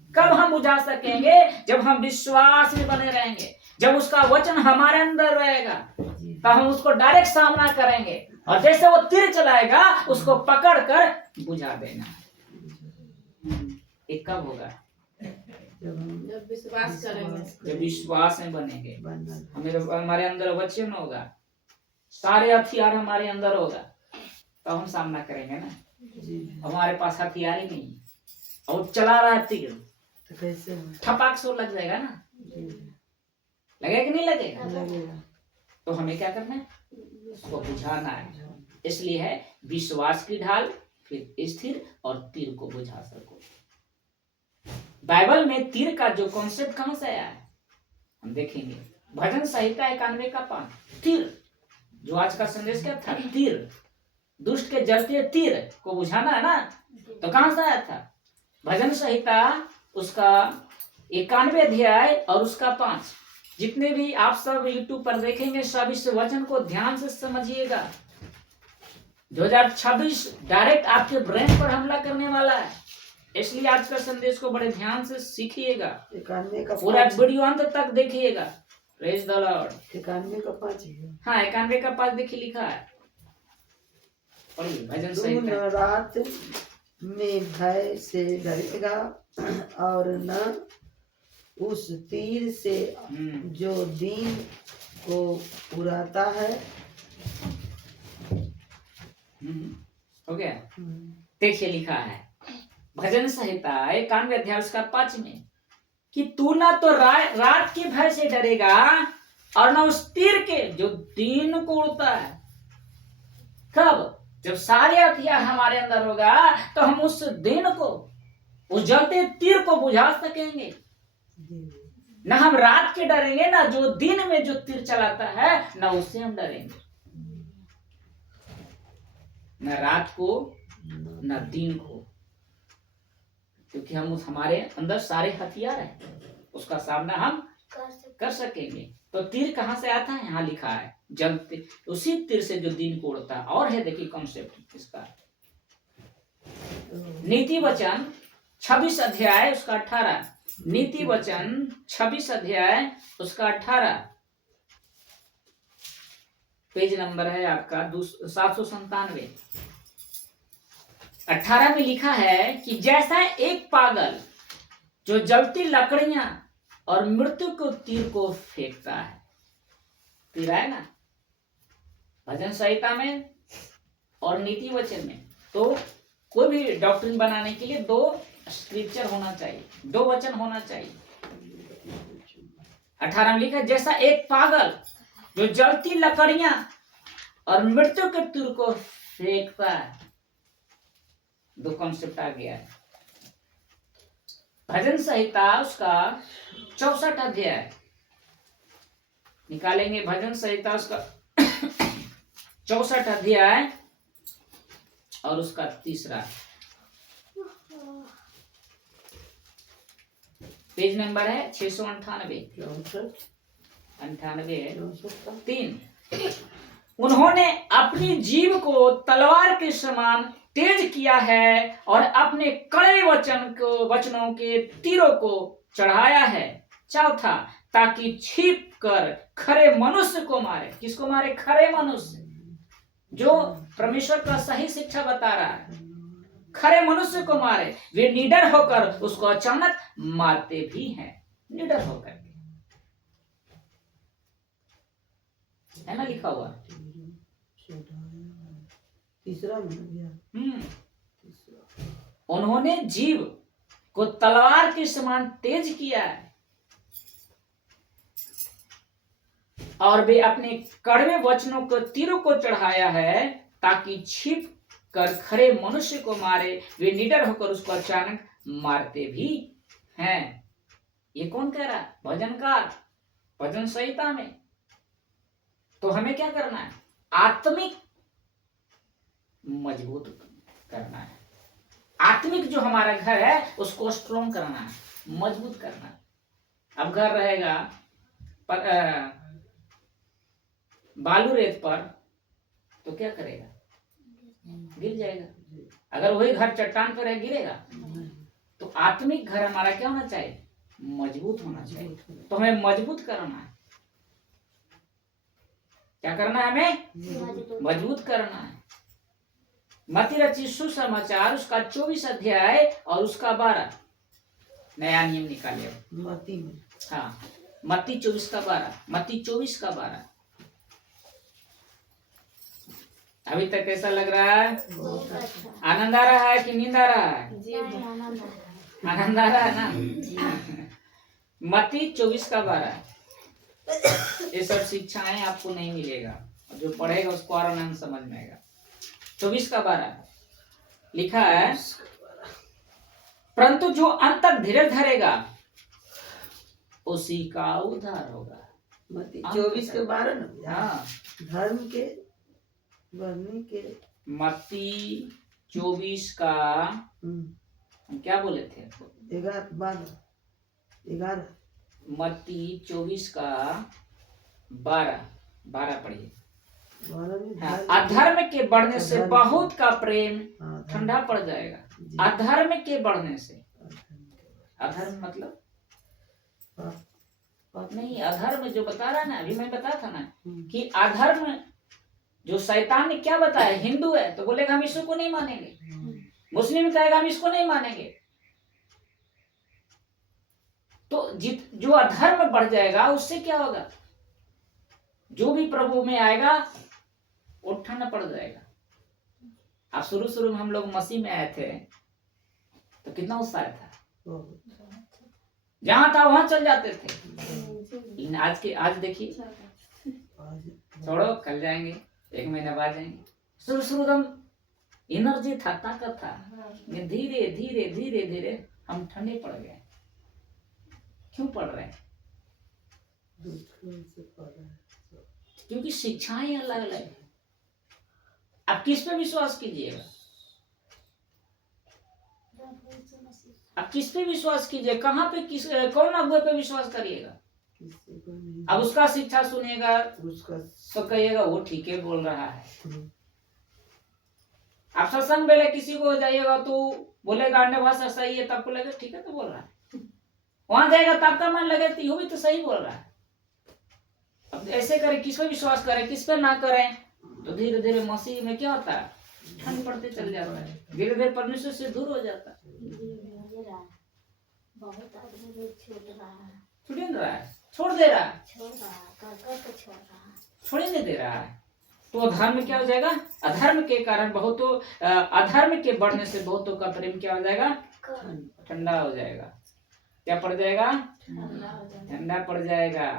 कब हम बुझा सकेंगे? जब हम विश्वास में बने रहेंगे, जब उसका वचन हमारे अंदर रहेगा, तब हम उसको डायरेक्ट सामना करेंगे और जैसे वो तीर चलाएगा उसको पकड़ कर बुझा देना। ये कब होगा? जब विश्वास करेंगे, जब विश्वास में बनेंगे, हमारे अंदर वचन होगा, सारे हथियार हमारे अंदर होगा, तो हम सामना करेंगे ना। हमारे पास हथियार ही नहीं और चला रहा है तीर, तो कैसे ठपाक से लग जाएगा ना। लगेगा कि नहीं लगेगा? लगेगा। तो हमें क्या करना है? उसको बुझाना है। इसलिए है विश्वास की ढाल, फिर स्थिर और तीर को बुझा सको। बाइबल में तीर का जो कॉन्सेप्ट कहां से आया है हम देखेंगे। भजन संहिता 91 का 5 तीर, जो आज का संदेश क्या था? तीर, दुष्ट के जलते तीर को बुझाना है ना। तो कहां से आया था? भजन संहिता उसका 91 अध्याय और उसका 5। जितने भी आप सब YouTube पर देखेंगे सब इस वचन को ध्यान से समझिएगा। 2026 डायरेक्ट आपके ब्रेन पर हमला करने वाला है, इसलिए आज का संदेश को बड़े ध्यान से सीखिएगा। पूरा वीडियो अंत तक देखिएगा। Praise the Lord. 91 का 5 है। हाँ 91 का 5 देखिए लिखा है। भजन संहिता। रात में भय से डरेगा और न उस तीर से जो दिन को उड़ाता है। हो गया? देखिए लिखा है भजन संहिता 91 अध्याय उसका 5 में, कि तू ना तो रात के भय से डरेगा और ना उस तीर के जो दिन को उड़ता है। कब? जब सारे हथियार हमारे अंदर होगा तो हम उस दिन को, उस जलते तीर को बुझा सकेंगे। ना हम रात के डरेंगे, ना जो दिन में जो तीर चलाता है ना उससे हम डरेंगे। न रात को न दिन को, क्योंकि हम हमारे अंदर सारे हथियार हैं, उसका सामना हम कर सकेंगे। तो तीर कहां से आता है? यहाँ लिखा है जब उसी तीर से जो दिन को उड़ता है। और है देखिए कॉन्सेप्ट इसका, नीति वचन 26 अध्याय उसका 18। नीति वचन 26 अध्याय उसका 18, पेज नंबर है आपका 797। 18 में लिखा है कि जैसा एक पागल जो जलती लकड़ियां और मृत्यु को तीर को फेंकता है। तीर है ना भजन संहिता में और नीति वचन में। तो कोई भी डॉक्ट्रिन बनाने के लिए 2 स्क्रिप्चर होना चाहिए, 2 वचन होना चाहिए। 18 में लिखा जैसा एक पागल जो जलती लकड़ियां और मृत्यु के तीर को फेंकता है। 2 कॉन्सेप्ट आ गया है। भजन संहिता उसका 64 अध्याय निकालेंगे। भजन संहिता उसका 64 अध्याय और उसका 3 पेज नंबर है 698 3। उन्होंने अपनी जीभ को तलवार के समान तेज किया है और अपने कड़े वचनों के तीरों को चढ़ाया है। 4, ताकि छिप कर खरे मनुष्य को मारे। किसको मारे? खरे मनुष्य, जो परमेश्वर का सही शिक्षा बता रहा है। खरे मनुष्य को मारे, वे निडर होकर उसको अचानक मारते भी हैं। निडर होकर के, है ना लिखा हुआ। 3 उन्होंने जीव को तलवार के समान तेज किया है और वे अपने कड़वे वचनों को तीरों को चढ़ाया है, ताकि छिप कर खरे मनुष्य को मारे, वे निडर होकर उसको अचानक मारते भी हैं। ये कौन कह रहा है? भजनकार, भजन संहिता में। तो हमें क्या करना है? आत्मिक मजबूत करना है। आत्मिक जो हमारा घर है उसको स्ट्रॉन्ग करना है, मजबूत करना है। अब घर रहेगा बालू रेत पर तो क्या करेगा? गिर जाएगा। अगर वही घर चट्टान पर है, गिरेगा। तो आत्मिक घर हमारा क्या होना चाहिए? मजबूत होना चाहिए। तो हमें मजबूत करना है। क्या करना है? हमें मजबूत करना है। मत्ती रचित सुसमाचार उसका 24 अध्याय और उसका 12 नया नियम निकाले। मत्ती में, हाँ, मत्ती 24 का 12। मत्ती 24 का 12। अभी तक कैसा लग रहा है? आनंद आ रहा है कि नींद आ रहा है? आनंद आ रहा है ना? मत्ती 24 का 12। ये सब शिक्षाएं आपको नहीं मिलेगा, जो पढ़ेगा उसको और आनंद समझ में आएगा। 24 का 12 लिखा है, परंतु जो अंत तक धीरज धरेगा उसी का उद्धार होगा। मत्ती 24 के 12 ना। हाँ, धर्म के बढ़ने के। मत्ती 24 का हम क्या बोले थे? 11 मत्ती 24 का 12 पढ़िए। हाँ, अधर्म के बढ़ने से बहुत का प्रेम ठंडा पड़ जाएगा। अधर्म के बढ़ने से, अधर्म मतलब नहीं, अधर्म जो बता रहा है ना, अभी मैं बताया था ना कि अधर्म जो शैतान ने क्या बताया, हिंदू है तो बोलेगा हम इसको नहीं मानेंगे, मुस्लिम कहेगा हम इसको नहीं मानेंगे। तो जो अधर्म बढ़ जाएगा उससे क्या होगा? जो भी प्रभु में आएगा वो ठंडा पड़ जाएगा। अब शुरू में हम लोग मसीह में आए थे तो कितना उत्साह था, जहां था वहां चल जाते थे। लेकिन आज देखिए, छोड़ो कल जाएंगे, 1 महीना बाद जाएंगे। शुरू शुरू एकदम एनर्जी था, ताकत था, लेकिन धीरे धीरे धीरे धीरे हम ठंडे पड़ गए। क्यों पड़ रहे हैं? क्योंकि शिक्षाएं अलग अलग है। आप किस पे विश्वास कीजिएगा? आप किस पे विश्वास कीजिए? कहाँ पे कौन अगुए पे विश्वास करिएगा? अब उसका शिक्षा सुनिएगा तो कहिएगा वो ठीक है बोल रहा है। आप सत्संग में किसी को जाइएगा तो बोलेगा अन्य भाषा सही है, तब को लगेगा ठीक है तो बोल रहा है। वहां जाएगा तब का मन लगे तो ये भी तो सही बोल रहा है। अब ऐसे करें, किस पे विश्वास करें किस पे ना करें, तो धीरे धीरे मसीह में क्या होता है, ठंड पड़ते चल जाता है, धीरे धीरे परमेश्वर से दूर हो जाता है। बहुत आदमी छूट रहा है, छूट नहीं रहा है, छोड़ दे रहा है, छोड़ ही नहीं दे रहा है। तो अधर्म क्या हो जाएगा? अधर्म के कारण बहुतों, अधर्म के बढ़ने से बहुतों का प्रेम क्या हो जाएगा? ठंडा हो जाएगा। क्या पड़ जाएगा? ठंडा पड़ जाएगा।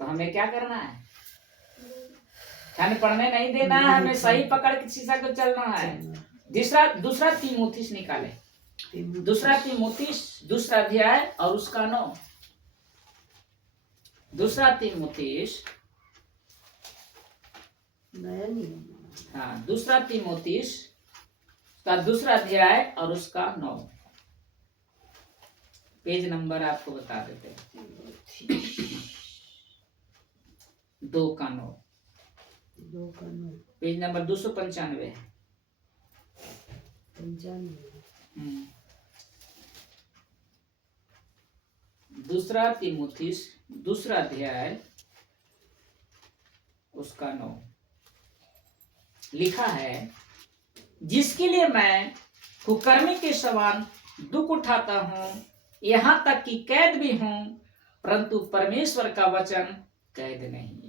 तो हमें क्या करना है? ठंड पड़ने नहीं देना है, हमें सही पकड़ के शीशा को चलना है। दूसरा तीमुथियुस निकाले, दूसरा तीमुथियुस दूसरा अध्याय और उसका 9। दूसरा तीमुथियुस, नया नियम, हाँ दूसरा तीमुथियुस का दूसरा अध्याय और उसका 9। पेज नंबर आपको बता देते हैं, 2 का 9, पेज नंबर 295 है। दूसरा तीमुथियुस दूसरा अध्याय उसका 9 लिखा है, जिसके लिए मैं कुकर्मी के समान दुख उठाता हूँ, यहाँ तक कि कैद भी हूँ, परंतु परमेश्वर का वचन कैद नहीं।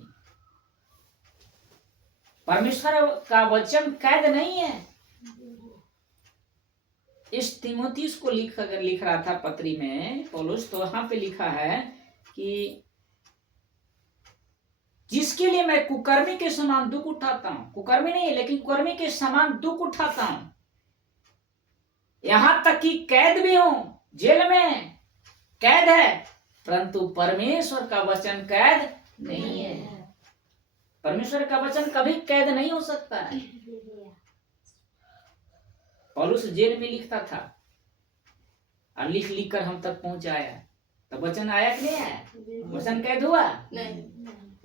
परमेश्वर का वचन कैद नहीं है। इस तीमुथियुस को लिख रहा था पत्री में पौलुस, तो वहां पे लिखा है कि जिसके लिए मैं कुकर्मी के समान दुख उठाता हूं, कुकर्मी नहीं लेकिन कुकर्मी के समान दुख उठाता हूं, यहां तक कि कैद भी हूं, जेल में कैद है, परंतु परमेश्वर का वचन कैद नहीं है। परमेश्वर का वचन कभी कैद नहीं हो सकता है। पौलुस जेल में लिखता था और लिख लिख कर हम तक पहुंचाया, तो वचन आया कि नहीं आया? वचन कैद हुआ नहीं।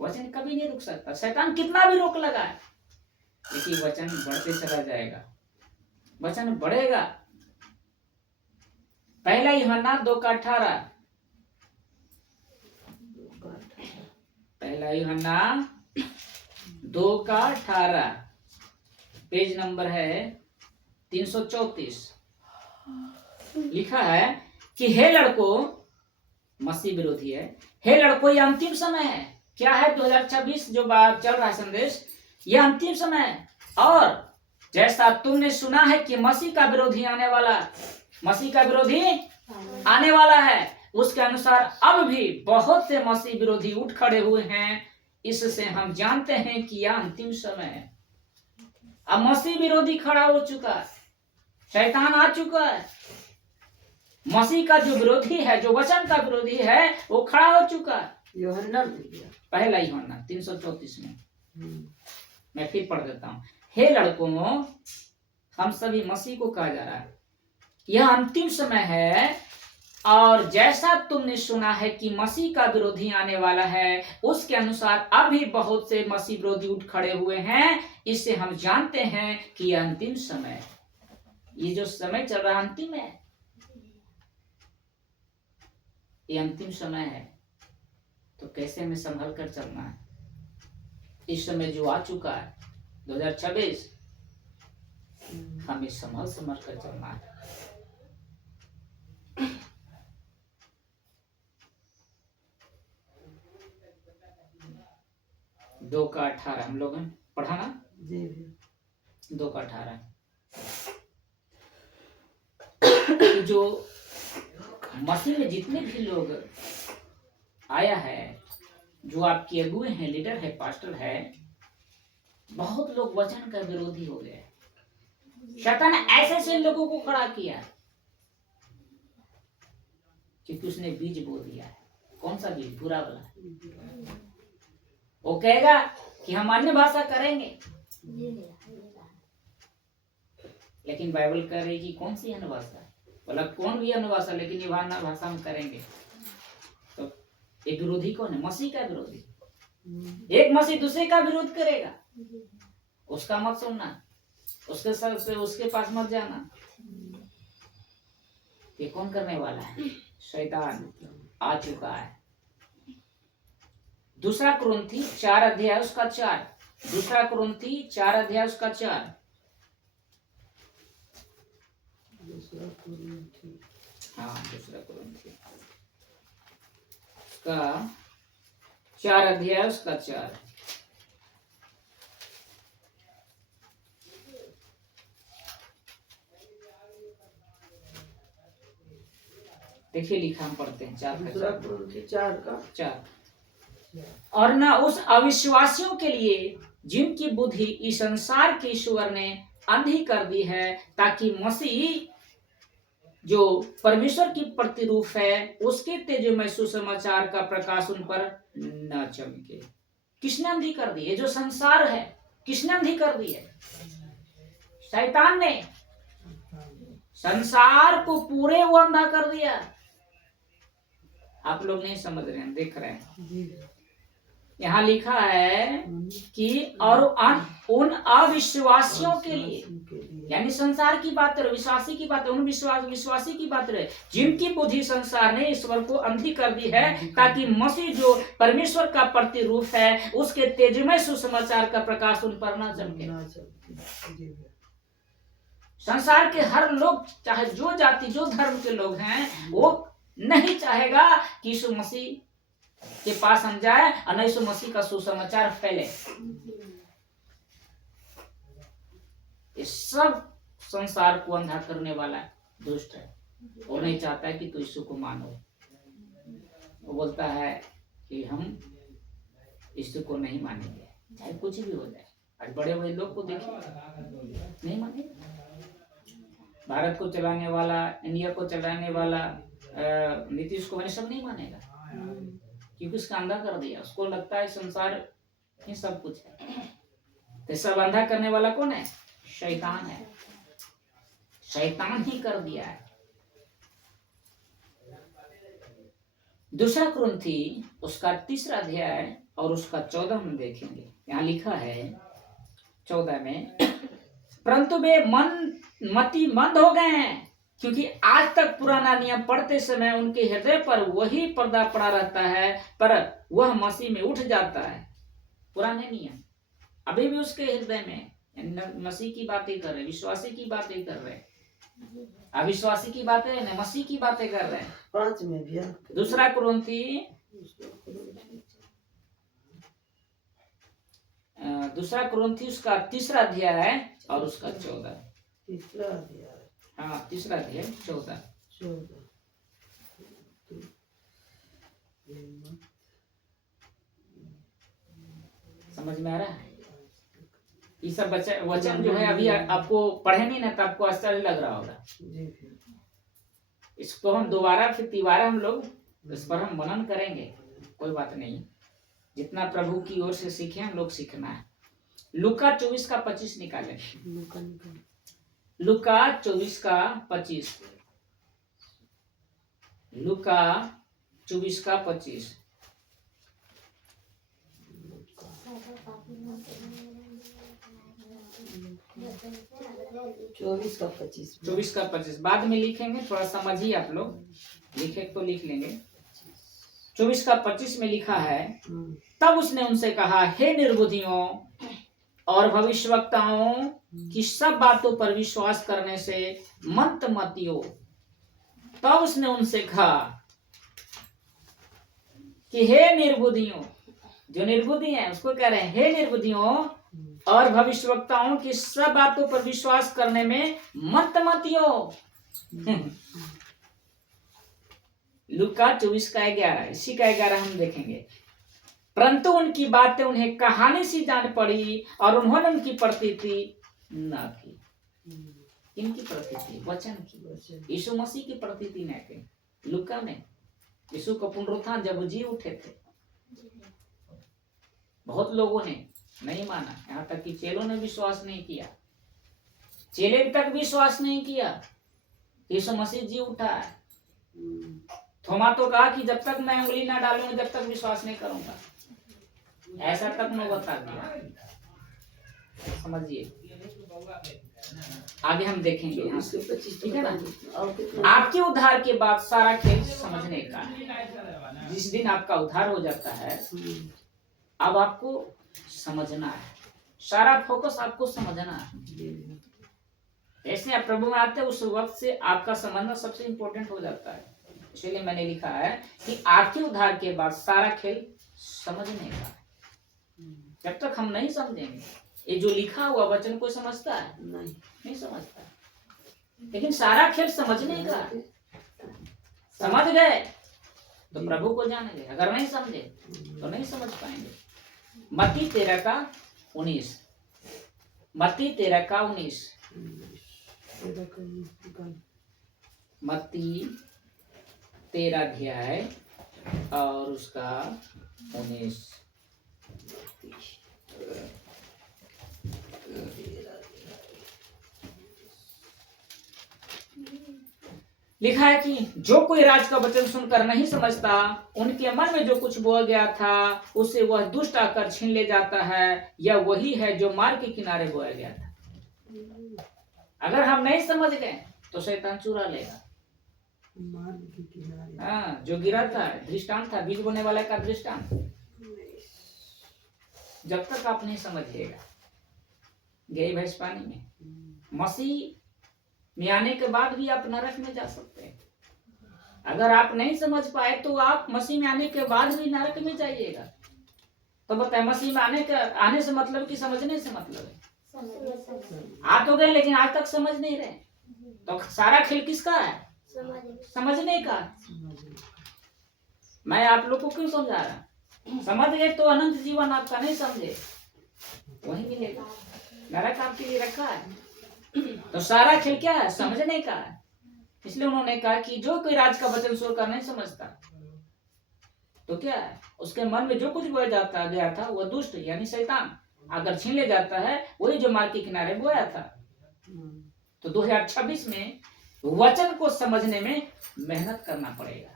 वचन कभी नहीं रुक सकता, शैतान कितना भी रोक लगाए, लेकिन वचन बढ़ते चला जाएगा, वचन बढ़ेगा। पहला यूहन्ना 2:18, पहला यूहन्ना 2:18, पेज नंबर है 334। लिखा है कि हे लड़कों, मसीह विरोधी है, हे लड़कों ये अंतिम समय है। क्या है? 2026 जो बात चल रहा है संदेश, ये अंतिम समय है। और जैसा तुमने सुना है कि मसीह का विरोधी आने वाला, मसीह का विरोधी आने वाला है, उसके अनुसार अब भी बहुत से मसीह विरोधी उठ खड़े हुए हैं। इससे हम जानते हैं कि यह अंतिम समय है। अब मसीह विरोधी खड़ा हो चुका है, शैतान आ चुका है। मसीह का जो विरोधी है, जो वचन का विरोधी है, वो खड़ा हो चुका है। यूहन्ना पहला यूहन्ना 334 में मैं फिर पढ़ देता हूँ। हे लड़कों, हम सभी मसीह को कहा जा रहा है, यह अंतिम समय है, और जैसा तुमने सुना है कि मसीह का विरोधी आने वाला है, उसके अनुसार अभी बहुत से मसीह विरोधी उठ खड़े हुए हैं। इससे हम जानते हैं कि यह अंतिम समय है। ये जो समय चल रहा है अंतिम है, ये अंतिम समय है। तो कैसे हमें संभल कर चलना है? इस समय जो आ चुका है 2026, हमें संभल कर चलना है। दो का 18 हम लोग पढ़ा ना, 2 का 18 जो मसीह में जितने भी लोग आया है, जो आपके अगुए हैं, लीडर है, पास्टर है, बहुत लोग वचन का विरोधी हो गए। शैतान ने ऐसे ऐसे लोगों को खड़ा किया क्योंकि उसने बीज बो दिया है। कौन सा बीज? बुरा वाला। वो कहेगा कि हम अन्य भाषा करेंगे, लेकिन बाइबल कह रही कि कौन सी अन्य भाषा? बोला कौन भी अन्य भाषा, लेकिन ये अन्य भाषा हम करेंगे। तो एक विरोधी कौन है? मसीह का विरोधी। एक मसीह दूसरे का विरोध करेगा, उसका मत सुनना, उसके साथ से उसके पास मत जाना। ये कौन करने वाला है? शैतान आ चुका है। दूसरा कुरिन्थी 4 अध्याय उसका 4। दूसरा कुरिन्थी 4 अध्याय उसका 4। हाँ, दूसरा कुरिन्थी उसका 4 अध्याय उसका 4। देखिए लिखा, हम पढ़ते हैं 4 का 4। और न उस अविश्वासियों के लिए जिनकी बुद्धि इस संसार के ईश्वर ने अंधी कर दी है, ताकि मसीह जो परमेश्वर की प्रतिरूप है उसके तेजोमय सुसमाचार का प्रकाश उन पर न चमके। किसने अंधी कर दी है? जो संसार है, किसने अंधी कर दी है? शैतान ने। संसार को पूरे वो अंधा कर दिया। आप लोग नहीं समझ रहे हैं, देख रहे हैं। यहाँ लिखा है कि और उन अविश्वासियों के लिए, यानी संसार की बात है, विश्वासी की बात है, उन विश्वासी की बात है, जिनकी बुद्धि संसार ने ईश्वर को अंधी कर दी है, ताकि मसीह जो परमेश्वर का प्रतिरूप है उसके तेजमय सुसमाचार का प्रकाश उन पर न चमके। संसार के हर लोग, चाहे जो जाति जो धर्म के लोग हैं, वो नहीं चाहेगा कि यीशु मसीह के पास हम जाए और न यीशु मसीह का सुसमाचार फैले। ये सब संसार को अंधा करने वाला दुष्ट है। वो नहीं चाहता है कि तू यीशु को मानो। वो बोलता है कि हम यीशु को नहीं मानेंगे, चाहे कुछ भी हो जाए। आज बड़े बड़े लोग को देखिए, नहीं मानेंगे। भारत को चलाने वाला, इंडिया को चलाने वाला नीतीश कुमार सब नहीं मानेगा, क्योंकि उसका अंधा कर दिया। उसको लगता है संसार ही सब कुछ है। तो सब अंधा करने वाला कौन है? शैतान है। शैतान ही कर दिया है। दूसरा कुरिन्थी उसका 3 अध्याय और उसका 14 में देखेंगे। यहाँ लिखा है 14 में, परंतु वे मति मंद हो गए हैं, क्योंकि आज तक पुराना नियम पढ़ते समय उनके हृदय पर वही पर्दा पड़ा रहता है, पर वह मसीह में उठ जाता है। पुराने नियम अभी भी उसके हृदय में, मसीह की बातें कर रहे, विश्वासी की बातें कर रहे, अविश्वासी की बातें नहीं, मसीह की बातें कर रहे हैं। 5 में भी दूसरा कुरिन्थी उसका 3 अध्याय और उसका 14। 3 अध्याय, हाँ 3 अध्याय 14। समझ में आ रहा है? ये सब वचन जो है अभी आपको पढ़े नहीं ना, तो आपको आश्चर्य लग रहा होगा। इसको हम दोबारा फिर तिबारा हम लोग इस पर हम मनन करेंगे, कोई बात नहीं। जितना प्रभु की ओर से सीखे हम लोग सीखना है। लूका 24 का 25 निकालें। लूका 24 का 25। लूका 24 का 25। 24 का 25 बाद में लिखेंगे, थोड़ा समझिए आप लोग। लिखे तो लिख लेंगे। 24 का 25 में लिखा है, तब उसने उनसे कहा, हे निर्बुद्धियों और भविष्यवक्ताओं की सब बातों पर विश्वास करने से मंदमतियों। तब उसने उनसे कहा कि हे निर्बुद्धियों, जो निर्बुद्धि है उसको कह रहे हैं, हे निर्बुद्धियों और भविष्यवक्ताओं की सब बातों पर विश्वास करने में मंदमतियों। लूका 24:11, इसी का 11 हम देखेंगे। परंतु उनकी बातें उन्हें कहानी सी जान पड़ी और उन्होंने उनकी प्रतीति न की। किनकी प्रतीति? वचन की, यीशु मसीह की प्रतीति न की। लूका में यीशु का पुनरुत्थान जब वो जी उठे थे, बहुत लोगों ने नहीं माना, यहाँ तक कि चेलों ने विश्वास नहीं किया। चेले तक विश्वास नहीं किया यीशु मसीह जी उठा है। थोमा तो कहा कि जब तक मैं उंगली ना डालूंगा जब तक विश्वास नहीं करूंगा। ऐसा तक न बता दिया। समझिए, आगे हम देखेंगे यहाँ से, ठीक है ना। आपके उद्धार के बाद सारा खेल समझने का, जिस दिन आपका उद्धार हो जाता है अब आपको समझना है, सारा फोकस आपको समझना है। ऐसे आप प्रभु में आते हैं उस वक्त से आपका समझना सबसे इंपॉर्टेंट हो जाता है। इसलिए मैंने लिखा है कि आपके उद्धार के बाद सारा खेल समझने का। जब तक हम नहीं समझेंगे, ये जो लिखा हुआ वचन कोई समझता है? नहीं समझता। लेकिन सारा खेल समझने का। समझ गए तो प्रभु को जान गए, अगर नहीं समझे तो नहीं समझ पाएंगे। मत्ती 13:19, मत्ती 13:19, मत्ती 13 अध्याय और उसका 19। लिखा है कि जो कोई राज का वचन सुनकर नहीं समझता, उनके मन में जो कुछ बोया गया था उसे वह दुष्ट आकर छीन ले जाता है। यह वही है जो मार्ग के किनारे बोया गया था। अगर हम नहीं समझ गए तो शैतान चुरा लेगा। मार्ग के किनारे, हाँ, जो गिरा था दृष्टांत था, बीज बोने वाला का दृष्टांत। जब तक आप नहीं समझिएगा, गई भैंस पानी में। मसीह में आने के बाद भी आप नरक में जा सकते हैं। अगर आप नहीं समझ पाए तो आप मसीह में आने के बाद भी नरक में जाइएगा। तो बताए, मसीह में आने से मतलब कि समझने से मतलब है? आ तो गए लेकिन आज तक समझ नहीं रहे। तो सारा खेल किसका है? समझने का। मैं आप लोग को क्यों समझा रहा? समझ गए तो अनंत जीवन आपका, नहीं समझे वही मिलेगा। नरक आपके लिए रखा है। तो सारा खेल क्या है? समझने का है। इसलिए उन्होंने कहा कि जो कोई राज का वचन सुनकर नहीं समझता तो क्या है, उसके मन में जो कुछ बोया जाता गया था वह दुष्ट यानी शैतान अगर छीन ले जाता है, वही जो मार्ग के किनारे बोया था। तो 2026 में वचन को समझने में मेहनत करना पड़ेगा।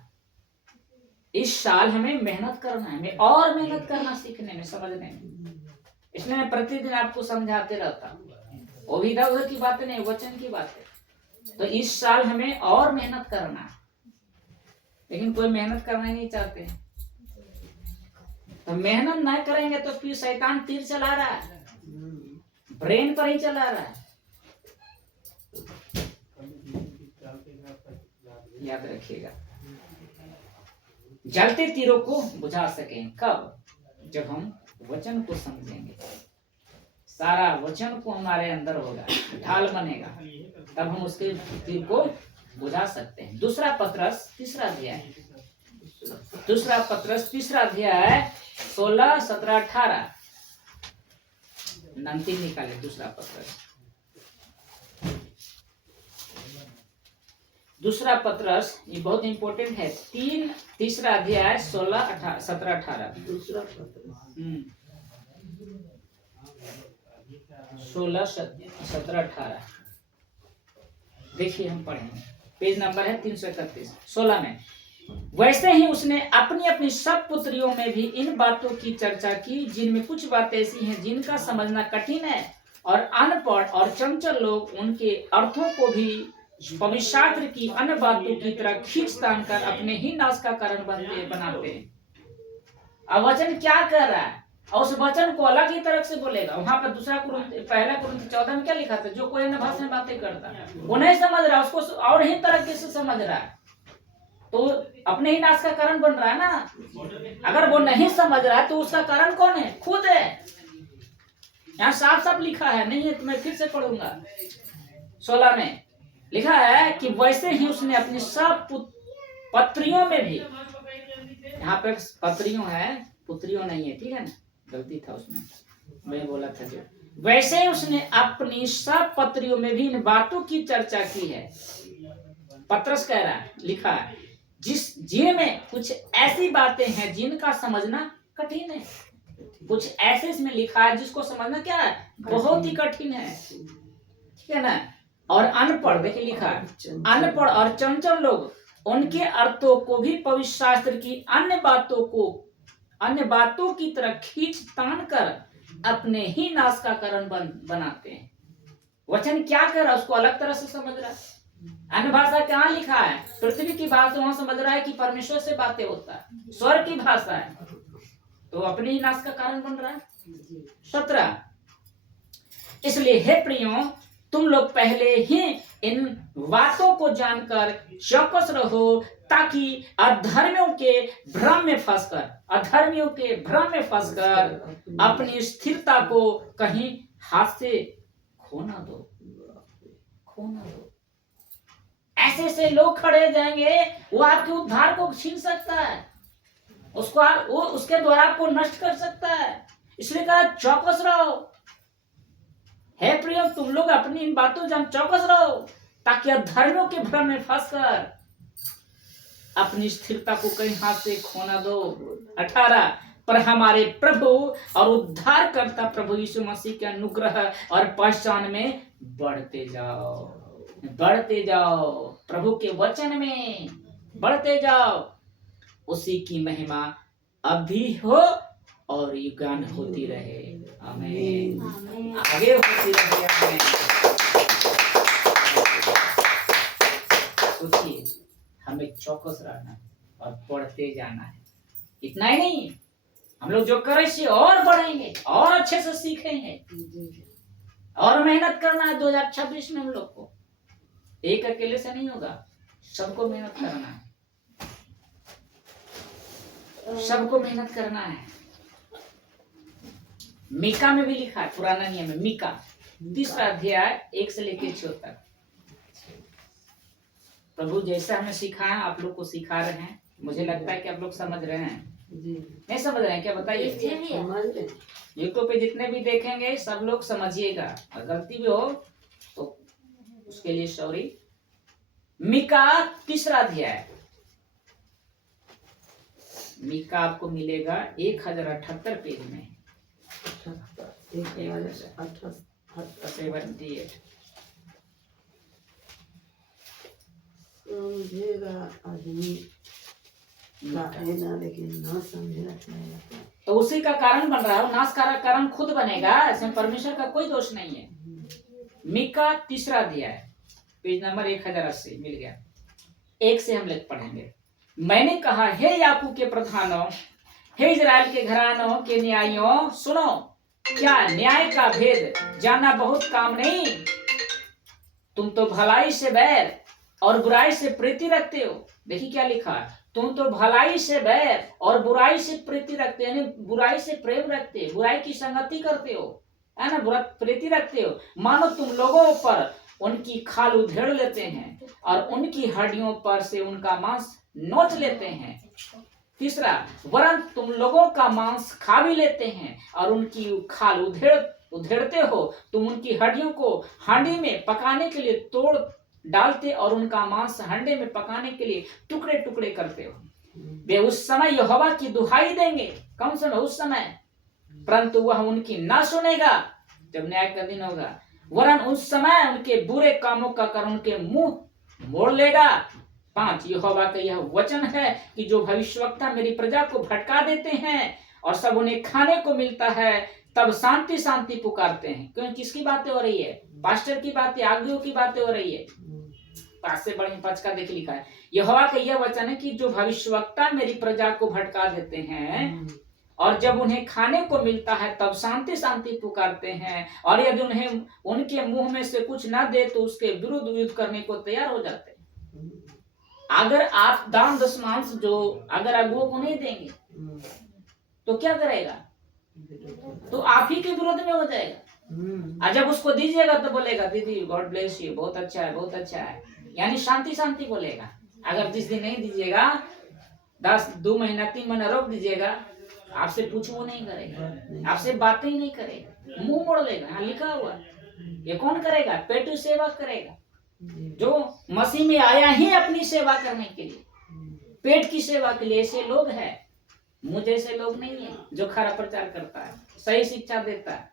इस साल हमें मेहनत करना है, हमें और मेहनत करना सीखने में, समझने में। इसलिए मैं प्रतिदिन आपको समझाते रहता हूँ। वो भी इधर उधर की बातें नहीं, वचन की बातें। तो इस साल हमें और मेहनत करना है, लेकिन कोई मेहनत करना ही नहीं चाहते। तो मेहनत नहीं करेंगे तो फिर शैतान तीर चला रहा है, ब्रेन पर ही चला रहा है। याद रखिएगा, जलते तीरों को बुझा सकें कब? जब हम वचन को समझेंगे। सारा वचन को हमारे अंदर होगा, ढाल बनेगा, तब हम उसके तीर को बुझा सकते हैं। दूसरा पत्रस 3 अध्याय, दूसरा पत्रस 3 अध्याय 16, 17, 18 अंतिम निकाले। दूसरा पत्रस, दूसरा पत्रस ये बहुत इंपॉर्टेंट है। 3 अध्याय 16, 17, 18। दूसरा पत्रस 16, 17, 18 देखिए, हम पढ़ेंगे। पेज नंबर है 331। 16 में, वैसे ही उसने अपनी अपनी सब पुत्रियों में भी इन बातों की चर्चा की, जिनमें कुछ बातें ऐसी हैं जिनका समझना कठिन है, और अनपढ़ और चंचल लोग उनके अर्थों को भी पवित्र शास्त्र की अन्य बातों की तरह खींच तान कर अपने ही नाश का कारण बनाते हैं। अब वचन क्या कर रहा है? और उस वचन को अलग ही तरह से बोलेगा। वहां पर पहला कुरिन्थी 14 में क्या लिखा था? जो कोई अन्य भाषा में बातें करता है वो नहीं समझ रहा, उसको और ही तरह से समझ रहा है, तो अपने ही नाश का कारण बन रहा है ना। अगर वो नहीं समझ रहा है तो उसका कारण कौन है? खुद है। यहाँ साफ साफ लिखा है, नहीं है तो मैं फिर से पढ़ूंगा। 16 में लिखा है कि वैसे ही उसने अपनी सब पत्रियों में भी, यहाँ पे पत्रियों है, पुत्रियों नहीं है, ठीक है ना, गलती था उसमें, मैं बोला था जो। वैसे ही उसने अपनी सब पत्रियों में भी इन बातों की चर्चा की है। पत्रस कह रहा है, लिखा है, जिनमें कुछ ऐसी बातें हैं जिनका समझना कठिन है। कुछ ऐसे इसमें लिखा है जिसको समझना क्या है, बहुत ही कठिन है, ठीक है ना। और अनपढ़, देखिए लिखा है, अनपढ़ और चंचल लोग उनके अर्थों को भी पवित्र शास्त्र की अन्य बातों की तरह खींच तान कर अपने ही नाश का कारण बनाते हैं। वचन क्या कर रहा है, उसको अलग तरह से समझ रहा है। अन्य भाषा कहाँ लिखा है, पृथ्वी की भाषा, वहां समझ रहा है कि परमेश्वर से बातें होता है, स्वर्ग की भाषा है, तो अपने ही नाश का कारण बन रहा है। 17, इसलिए हे प्रियो, तुम लोग पहले ही इन बातों को जानकर चौकस रहो, ताकि अधर्मियों के भ्रम में फंसकर अपनी स्थिरता को कहीं हाथ से खो ना दो। ऐसे ऐसे लोग खड़े जाएंगे, वो आपके उद्धार को छीन सकता है, वो उसके द्वारा आपको नष्ट कर सकता है। इसलिए कहा चौकस रहो। हे प्रियो, तुम लोग अपनी इन बातों जान चौकस रहो, ताकि अधर्मियों के भ्रम में फंसकर अपनी स्थिरता को कहीं हाथ से खो ना दो। 18, पर हमारे प्रभु और उद्धारकर्ता प्रभु यीशु मसीह के अनुग्रह और पहचान में बढ़ते जाओ, प्रभु के वचन में बढ़ते जाओ। उसी की महिमा अब भी हो और युगान होती रहे। आमीन। आगे होती रहे। आमीन। सोचिए, हमें चौकस रहना और बढ़ते जाना है। इतना ही नहीं, हम लोग जो करें इससे और बढ़ेंगे, और अच्छे से सीखेंगे, और मेहनत करना है 2026 में। हम लोग को एक अकेले से नहीं होगा, सबको मेहनत करना है, सबको मेहनत करना है। मीका में भी लिखा है, पुराना नियम में, मीका 3 अध्याय 1 से लेकर 6 तक। प्रभु जैसा हमें सिखाया, आप लोग को सिखा रहे हैं। मुझे लगता है कि आप लोग समझ रहे हैं। नहीं समझ रहे हैं क्या, बताइए। यूट्यूब पे जितने भी देखेंगे सब लोग समझिएगा, और गलती भी हो तो उसके लिए सॉरी। मीका 3 अध्याय, मीका आपको मिलेगा 1078 पेज में, 78। समझेगा आदमी लेकिन ना समझेगा। तो उसी का कारण बन रहा है, नाश का कारण खुद बनेगा, इसमें परमेश्वर का कोई दोष नहीं है। मीका 3 अध्याय पेज नंबर 1080 मिल गया। 1 से हम लोग पढ़ेंगे। मैंने कहा, हे याकूब के प्रधानों, हे इजराइल के घरानों के न्यायियों, सुनो, क्या न्याय का भेद जानना बहुत काम नहीं? तुम तो भलाई से बैर और बुराई से प्रीति रखते हो। देखिए क्या लिखा है, तुम तो भलाई से बैर और बुराई से प्रीति रखते, यानी बुराई से प्रेम रखते, बुराई की संगति करते हो, है ना, बुरा प्रीति रखते हो। मानो तुम लोगों पर उनकी खाल उधेड़ लेते हैं और उनकी हड्डियों पर से उनका मांस नोच लेते हैं। 3, वरन तुम लोगों का मांस खा भी लेते हैं और उनकी खाल उधेड़ते हो। तुम उनकी हड्डियों को हांडी में पकाने के लिए तोड़ डालते और उनका मांस हांडे में पकाने के लिए टुकड़े टुकड़े करते हो। वे उस समय यहोवा की दुहाई देंगे। कौन समय? उस समय, परंतु वह उनकी ना सुनेगा जब न्याय का दिन होगा। वरन उस समय उनके बुरे कामों का कारण उनके मुंह मोड़ लेगा। 5, यहोवा का यह वचन है कि जो भविष्यवक्ता मेरी प्रजा को भटका देते हैं और सब उन्हें खाने को मिलता है, तब शांति शांति पुकारते हैं। क्यों? किसकी बातें हो रही है? पास्टर की बातें, आज्ञों की बातें हो रही है। 5 से बढ़िया 5 का देखिए लिखा है, यहोवा का यह वचन है कि जो भविष्यवक्ता मेरी प्रजा को भटका देते हैं और जब उन्हें खाने को मिलता है तब शांति शांति पुकारते हैं, और यदि उन्हें उनके मुंह में से कुछ ना दे तो उसके विरुद्ध युद्ध करने को तैयार हो जाते हैं। अगर आप दान दशमांश जो अगर अगुओं को नहीं देंगे तो क्या करेगा? तो आप ही के विरोध में हो जाएगा। और जब उसको दीजिएगा तो बोलेगा, दीदी गॉड ब्लेस यू, बहुत अच्छा है, बहुत अच्छा है, यानी शांति शांति बोलेगा। अगर जिस दिन नहीं दीजिएगा 2 महीना 3 महीना रोक दीजिएगा, आपसे पूछो वो नहीं करेगा, आपसे बातें ही नहीं करेगा, मुंह मोड़ लेगा। यहाँ लिखा हुआ, ये कौन करेगा? पेटू सेवा करेगा, जो मसीह में आया ही अपनी सेवा करने के लिए, पेट की सेवा के लिए। ऐसे लोग हैं, मुझे ऐसे लोग नहीं है जो खरा प्रचार करता है, सही शिक्षा देता है।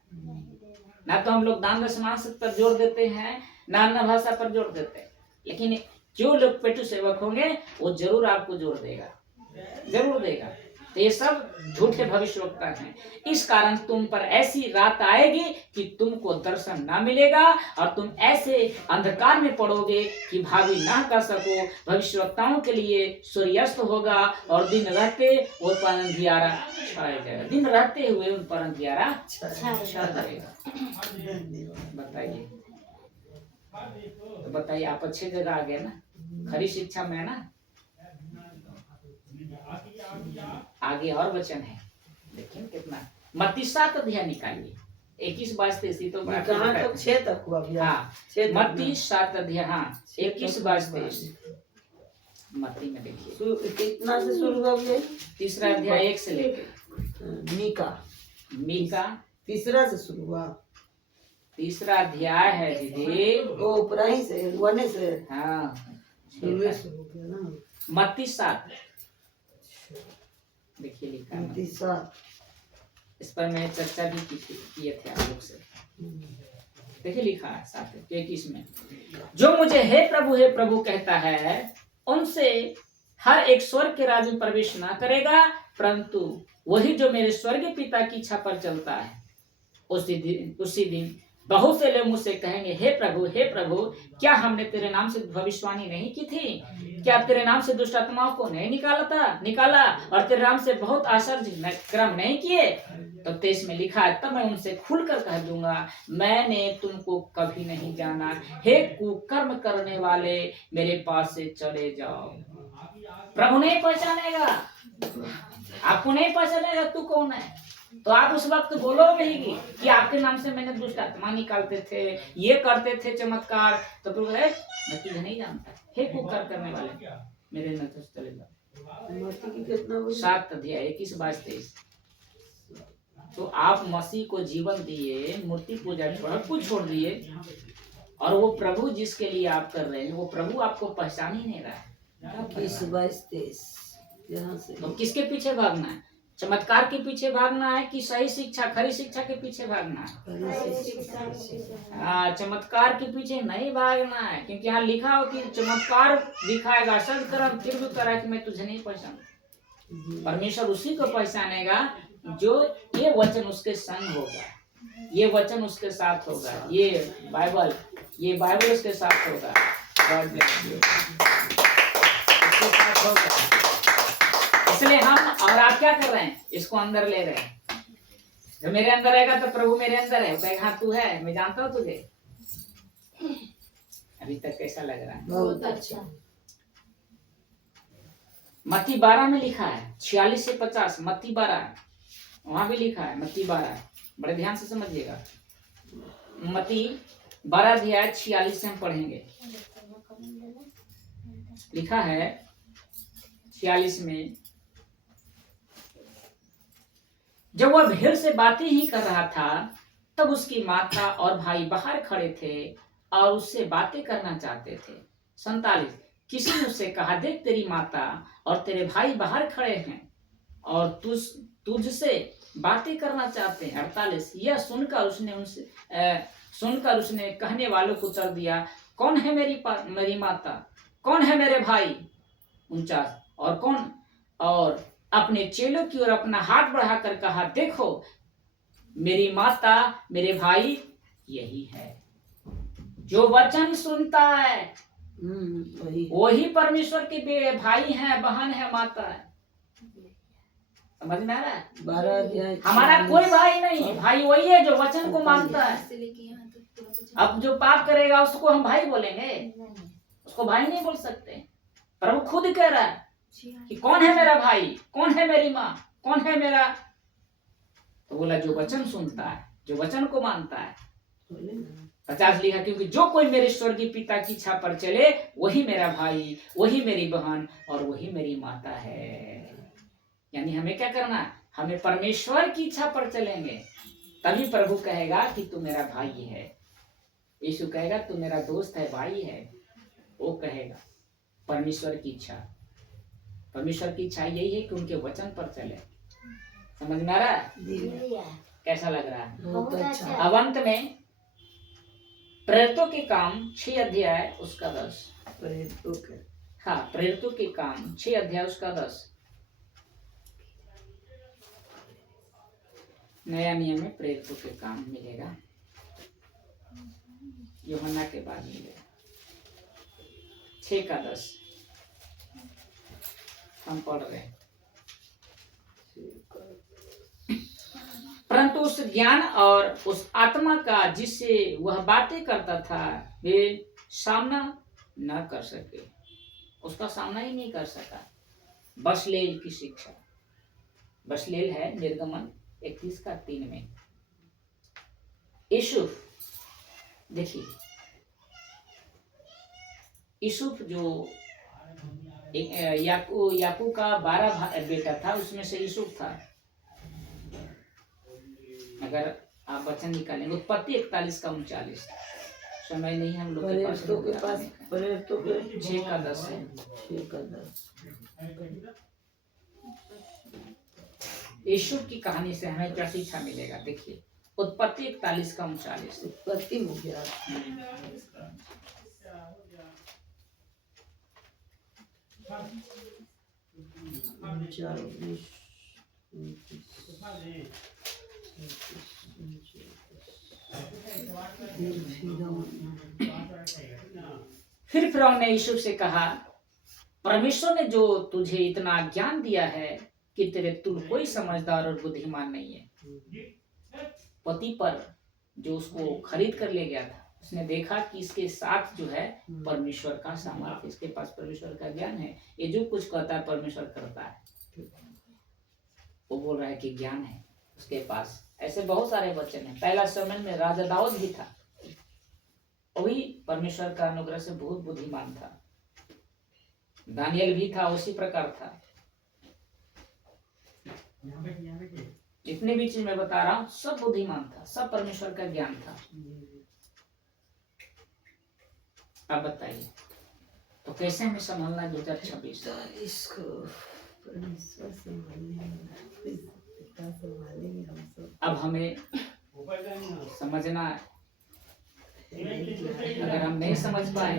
ना तो हम लोग दान दशमांश पर जोर देते हैं, ना अन्य भाषा पर जोर देते हैं, लेकिन जो लोग पेटू सेवक होंगे वो जरूर आपको जोर देगा, जरूर देगा। तो ये सब झूठे भविष्यवक्ता हैं। इस कारण तुम पर ऐसी रात आएगी कि तुमको दर्शन ना मिलेगा और तुम ऐसे अंधकार में पड़ोगे कि भावी ना कर सको। भविष्यवक्ताओं के लिए सूर्यास्त होगा और दिन रहते वो पर अंधियारा छाया जाएगा, दिन रहते हुए उन पर अंधियारा छा जाएगा। बताइए, तो बताइए, आप अच्छे जगह आ गए ना, खरी शिक्षा में ना। आगे और वचन है, देखिए कितना। मत्ती 7 अध्याय निकालिए, 21-22 तो कहाँ तक? 6 तक हुआ भैया। हाँ, 6 तक मत्ती ना। 7 अध्याय, हाँ 21-22 मत्ती में देखिए। कितना से शुरू हुआ भैया? 3 अध्याय 1 से लेके मीका 3 से शुरू हुआ। 3 अध्याय है दीदी। वो ऊपरा ही से, वने से। हाँ, शुरू हो गया ना। मत्ती 7 देखिए लिखा है। 37। इस पर मैं चर्चा भी किए थे आप लोग से। देखिए लिखा है 7:21 में, जो मुझे हे प्रभु कहता है उनसे हर एक स्वर्ग के राज्य में प्रवेश ना करेगा, परंतु वही जो मेरे स्वर्गीय पिता की इच्छा पर चलता है। उसी दिन बहुत से लोग मुझसे कहेंगे, हे प्रभु, क्या हमने तेरे नाम से भविष्यवाणी नहीं की थी? क्या तेरे नाम से दुष्ट आत्माओं को नहीं निकाला और तेरे नाम से बहुत आश्चर्य कर्म नहीं किए? तो 23 में लिखा है, तब मैं उनसे खुलकर कह दूंगा, मैंने तुमको कभी नहीं जाना, हे कुकर्म करने वाले, मेरे पास से चले जाओ। प्रभु नहीं पहचानेगा, आपको नहीं पहचानेगा तू कौन है। तो आप उस वक्त बोलोगे ही कि आपके नाम से मैंने दुष्ट आत्मा निकालते थे, ये करते थे चमत्कार। तो प्रभु है, मैं तुझे नहीं जानता, हे कुकर्म करने वाले, मेरे नजर से चले जाओ। 7 अध्याय 21-22। तो आप मसीह को जीवन दिए, मूर्ति पूजा छोड़ दिए, और वो प्रभु जिसके लिए आप कर रहे हैं, वो प्रभु आपको पहचान ही नहीं रहा है। 21-22 यहाँ से। तो किसके पीछे भागना है? चमत्कार के पीछे भागना है कि सही शिक्षा, खरी शिक्षा के पीछे भागना है? हाँ, चमत्कार के पीछे नहीं भागना है, क्योंकि यहाँ लिखा हो कि चमत्कार दिखाएगा, सद कर्म, फिर भी करा कि मैं तुझे नहीं पहचानता। परमेश्वर उसी को पहचानेगा जो ये वचन उसके संग होगा, ये वचन उसके साथ होगा, ये बाइबल उसके साथ होगा। God bless you. उसके साथ होगा। इसलिए हम और आप क्या कर रहे हैं? इसको अंदर ले रहे हैं। जब मेरे अंदर रहेगा तो प्रभु मेरे अंदर है, वो कहेगा हाँ तू है, मैं जानता हूँ तुझे। अभी तक कैसा लग रहा है? बहुत अच्छा। मत्ती 12 में लिखा है 46 से 50, मत्ती 12 वहां भी लिखा है, मत्ती 12, बड़े ध्यान से समझिएगा। मत्ती 12 अध्याय 46 से हम पढ़ेंगे। लिखा है 46 में, जब वह भीड़ से बातें ही कर रहा था तब उसकी माता और भाई बाहर खड़े थे और उससे बातें करना चाहते थे। 47, किसी ने उससे कहा, देख तेरी माता और तेरे भाई बाहर खड़े हैं और तुझसे बातें करना चाहते हैं। 48, यह सुनकर उसने कहने वालों को उत्तर दिया, कौन है मेरी माता, कौन है मेरे भाई? 49, और अपने चेलों की ओर अपना हाथ बढ़ाकर कहा, देखो मेरी माता, मेरे भाई यही है। जो वचन सुनता है वही परमेश्वर के भाई है, बहन है, माता है। समझ में आ रहा है? 12 अध्याय। हमारा कोई भाई नहीं, भाई वही है जो वचन को मानता है। अब जो पाप करेगा उसको हम भाई बोलेंगे? उसको भाई नहीं बोल सकते। प्रभु खुद कह रहा है कि कौन है मेरा भाई, कौन है मेरी माँ, कौन है मेरा? तो बोला जो वचन सुनता है, जो वचन को मानता है। 50 लिखा, क्योंकि जो कोई मेरे स्वर्गीय पिता की इच्छा पर चले वही मेरा भाई, वही मेरी बहन और वही मेरी माता है। यानी हमें क्या करना है, हमें परमेश्वर की इच्छा पर चलेंगे तभी प्रभु कहेगा कि तू मेरा भाई है। यीशु कहेगा तू मेरा दोस्त है, भाई है। वो कहेगा परमेश्वर की इच्छा। परमेश्वर की इच्छा यही है कि उनके वचन पर चले। समझ में आ रहा है? लिया कैसा लग रहा है? बहुत अच्छा। अब अंत में प्रेरितों के काम 6 अध्याय उसका 10। प्रेरितों के हाँ, प्रेरितों के काम 6 अध्याय उसका 10। नया नियम में प्रेरितों के काम मिलेगा, यूहन्ना के बाद मिलेगा। 6 का 10 हम पढ़ रहे हैं। परंतु उस ज्ञान और उस आत्मा का जिससे वह बातें करता था वे सामना न कर सके, उसका सामना ही नहीं कर सका। बसलेल की शिक्षा, बसलेल है निर्गमन 31 का 3 में। यूसुफ, देखिए यूसुफ जो याकूब का 12 बेटा था, उसमें से यूसुफ था। अगर आप वचन निकालेंगे उत्पत्ति 41 का 39, समय नहीं हम लोग के पास। प्रेरितों के 6 का 10 है। 6 का 10। यूसुफ की कहानी से हमें क्या शिक्षा मिलेगा? देखिए उत्पत्ति 41 का 39। उत्पत्ति में क्या? 39। फिर फिरौन ने यूसुफ से कहा, परमेश्वर ने जो तुझे इतना ज्ञान दिया है कि तेरे तुल कोई समझदार और बुद्धिमान नहीं है। पति पर जो उसको खरीद कर ले गया था, उसने देखा कि इसके साथ जो है परमेश्वर का सामर्थ्य, इसके पास परमेश्वर का ज्ञान है, ये जो कुछ कहता है परमेश्वर करता है। वो बोल रहा है कि ज्ञान है उसके पास। ऐसे बहुत सारे वचन हैं। पहला समय में राजा दाऊद भी था, वही परमेश्वर का अनुग्रह से बहुत बुद्धिमान था। दानियल भी था, उसी प्रकार था। जितने भी चीज मैं बता रहा हूँ सब बुद्धिमान था, सब परमेश्वर का ज्ञान था। अब बताइए तो कैसे हमें संभालना है 2026? इसको परमेश्वर संभालेंगे हम सब। अब हमें समझना है। अगर हम नहीं समझ पाए,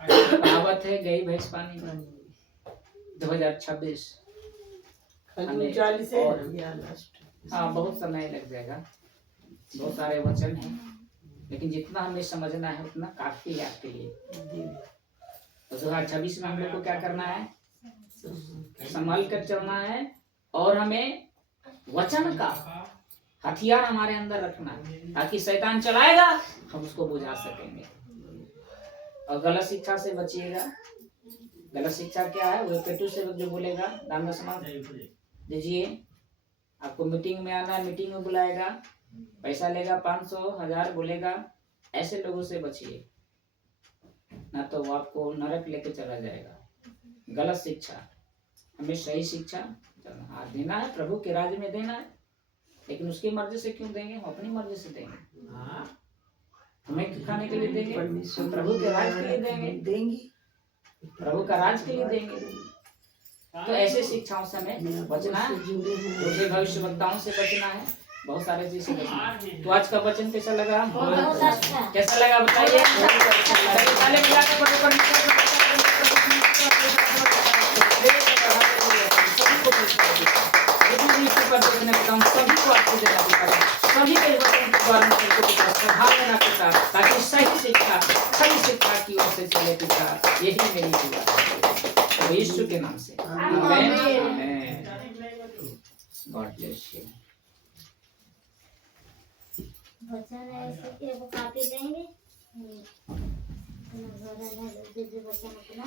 कहावत है गई भैंस पानी में। 2026 हमें 40 और या लास्ट। हाँ बहुत समय लग जाएगा, बहुत सारे वचन हैं, लेकिन जितना हमें समझना है उतना काफी है आपके लिए। तो 2026 में हम लोग को क्या करना है? संभल कर चलना है और हमें वचन का हथियार हमारे अंदर रखना है, ताकि शैतान चलाएगा हम उसको बुझा सकेंगे। और गलत शिक्षा से बचिएगा। गलत शिक्षा क्या है? वो पेटू से जो बोलेगा दान दशमा दीजिए, आपको मीटिंग में आना है, मीटिंग में बुलाएगा, पैसा लेगा 500 1000 बोलेगा, ऐसे लोगों से बचिए, ना तो वो आपको नरक लेके चला जाएगा। गलत शिक्षा, हमें सही शिक्षा देना है, प्रभु के राज्य में देना है, लेकिन उसकी मर्जी से क्यों देंगे? हम अपनी मर्जी से देंगे। हमें खाने के लिए देंगे, हम प्रभु के राज के लिए देंगे, प्रभु का राज के लिए देंगे। तो ऐसे शिक्षाओं से हमें बचना है, झूठे भविष्यवक्ताओं से बचना है, बहुत सारे चीज से बचना है। तो आज का वचन कैसा लगा? बहुत अच्छा। कैसा लगा बताइए? ताली बजा के बड़े परमेश्वर को सभी को आपको देना पड़ेगा, सभी के वचन के द्वारा संभाल लेना पिता, ताकि सही शिक्षा की ओर से चले पिता। यही मेरी दुआ है यीशु के नाम से, आमीन। God bless you. वचन ऐसे एक कॉपी देंगे, वचन अपना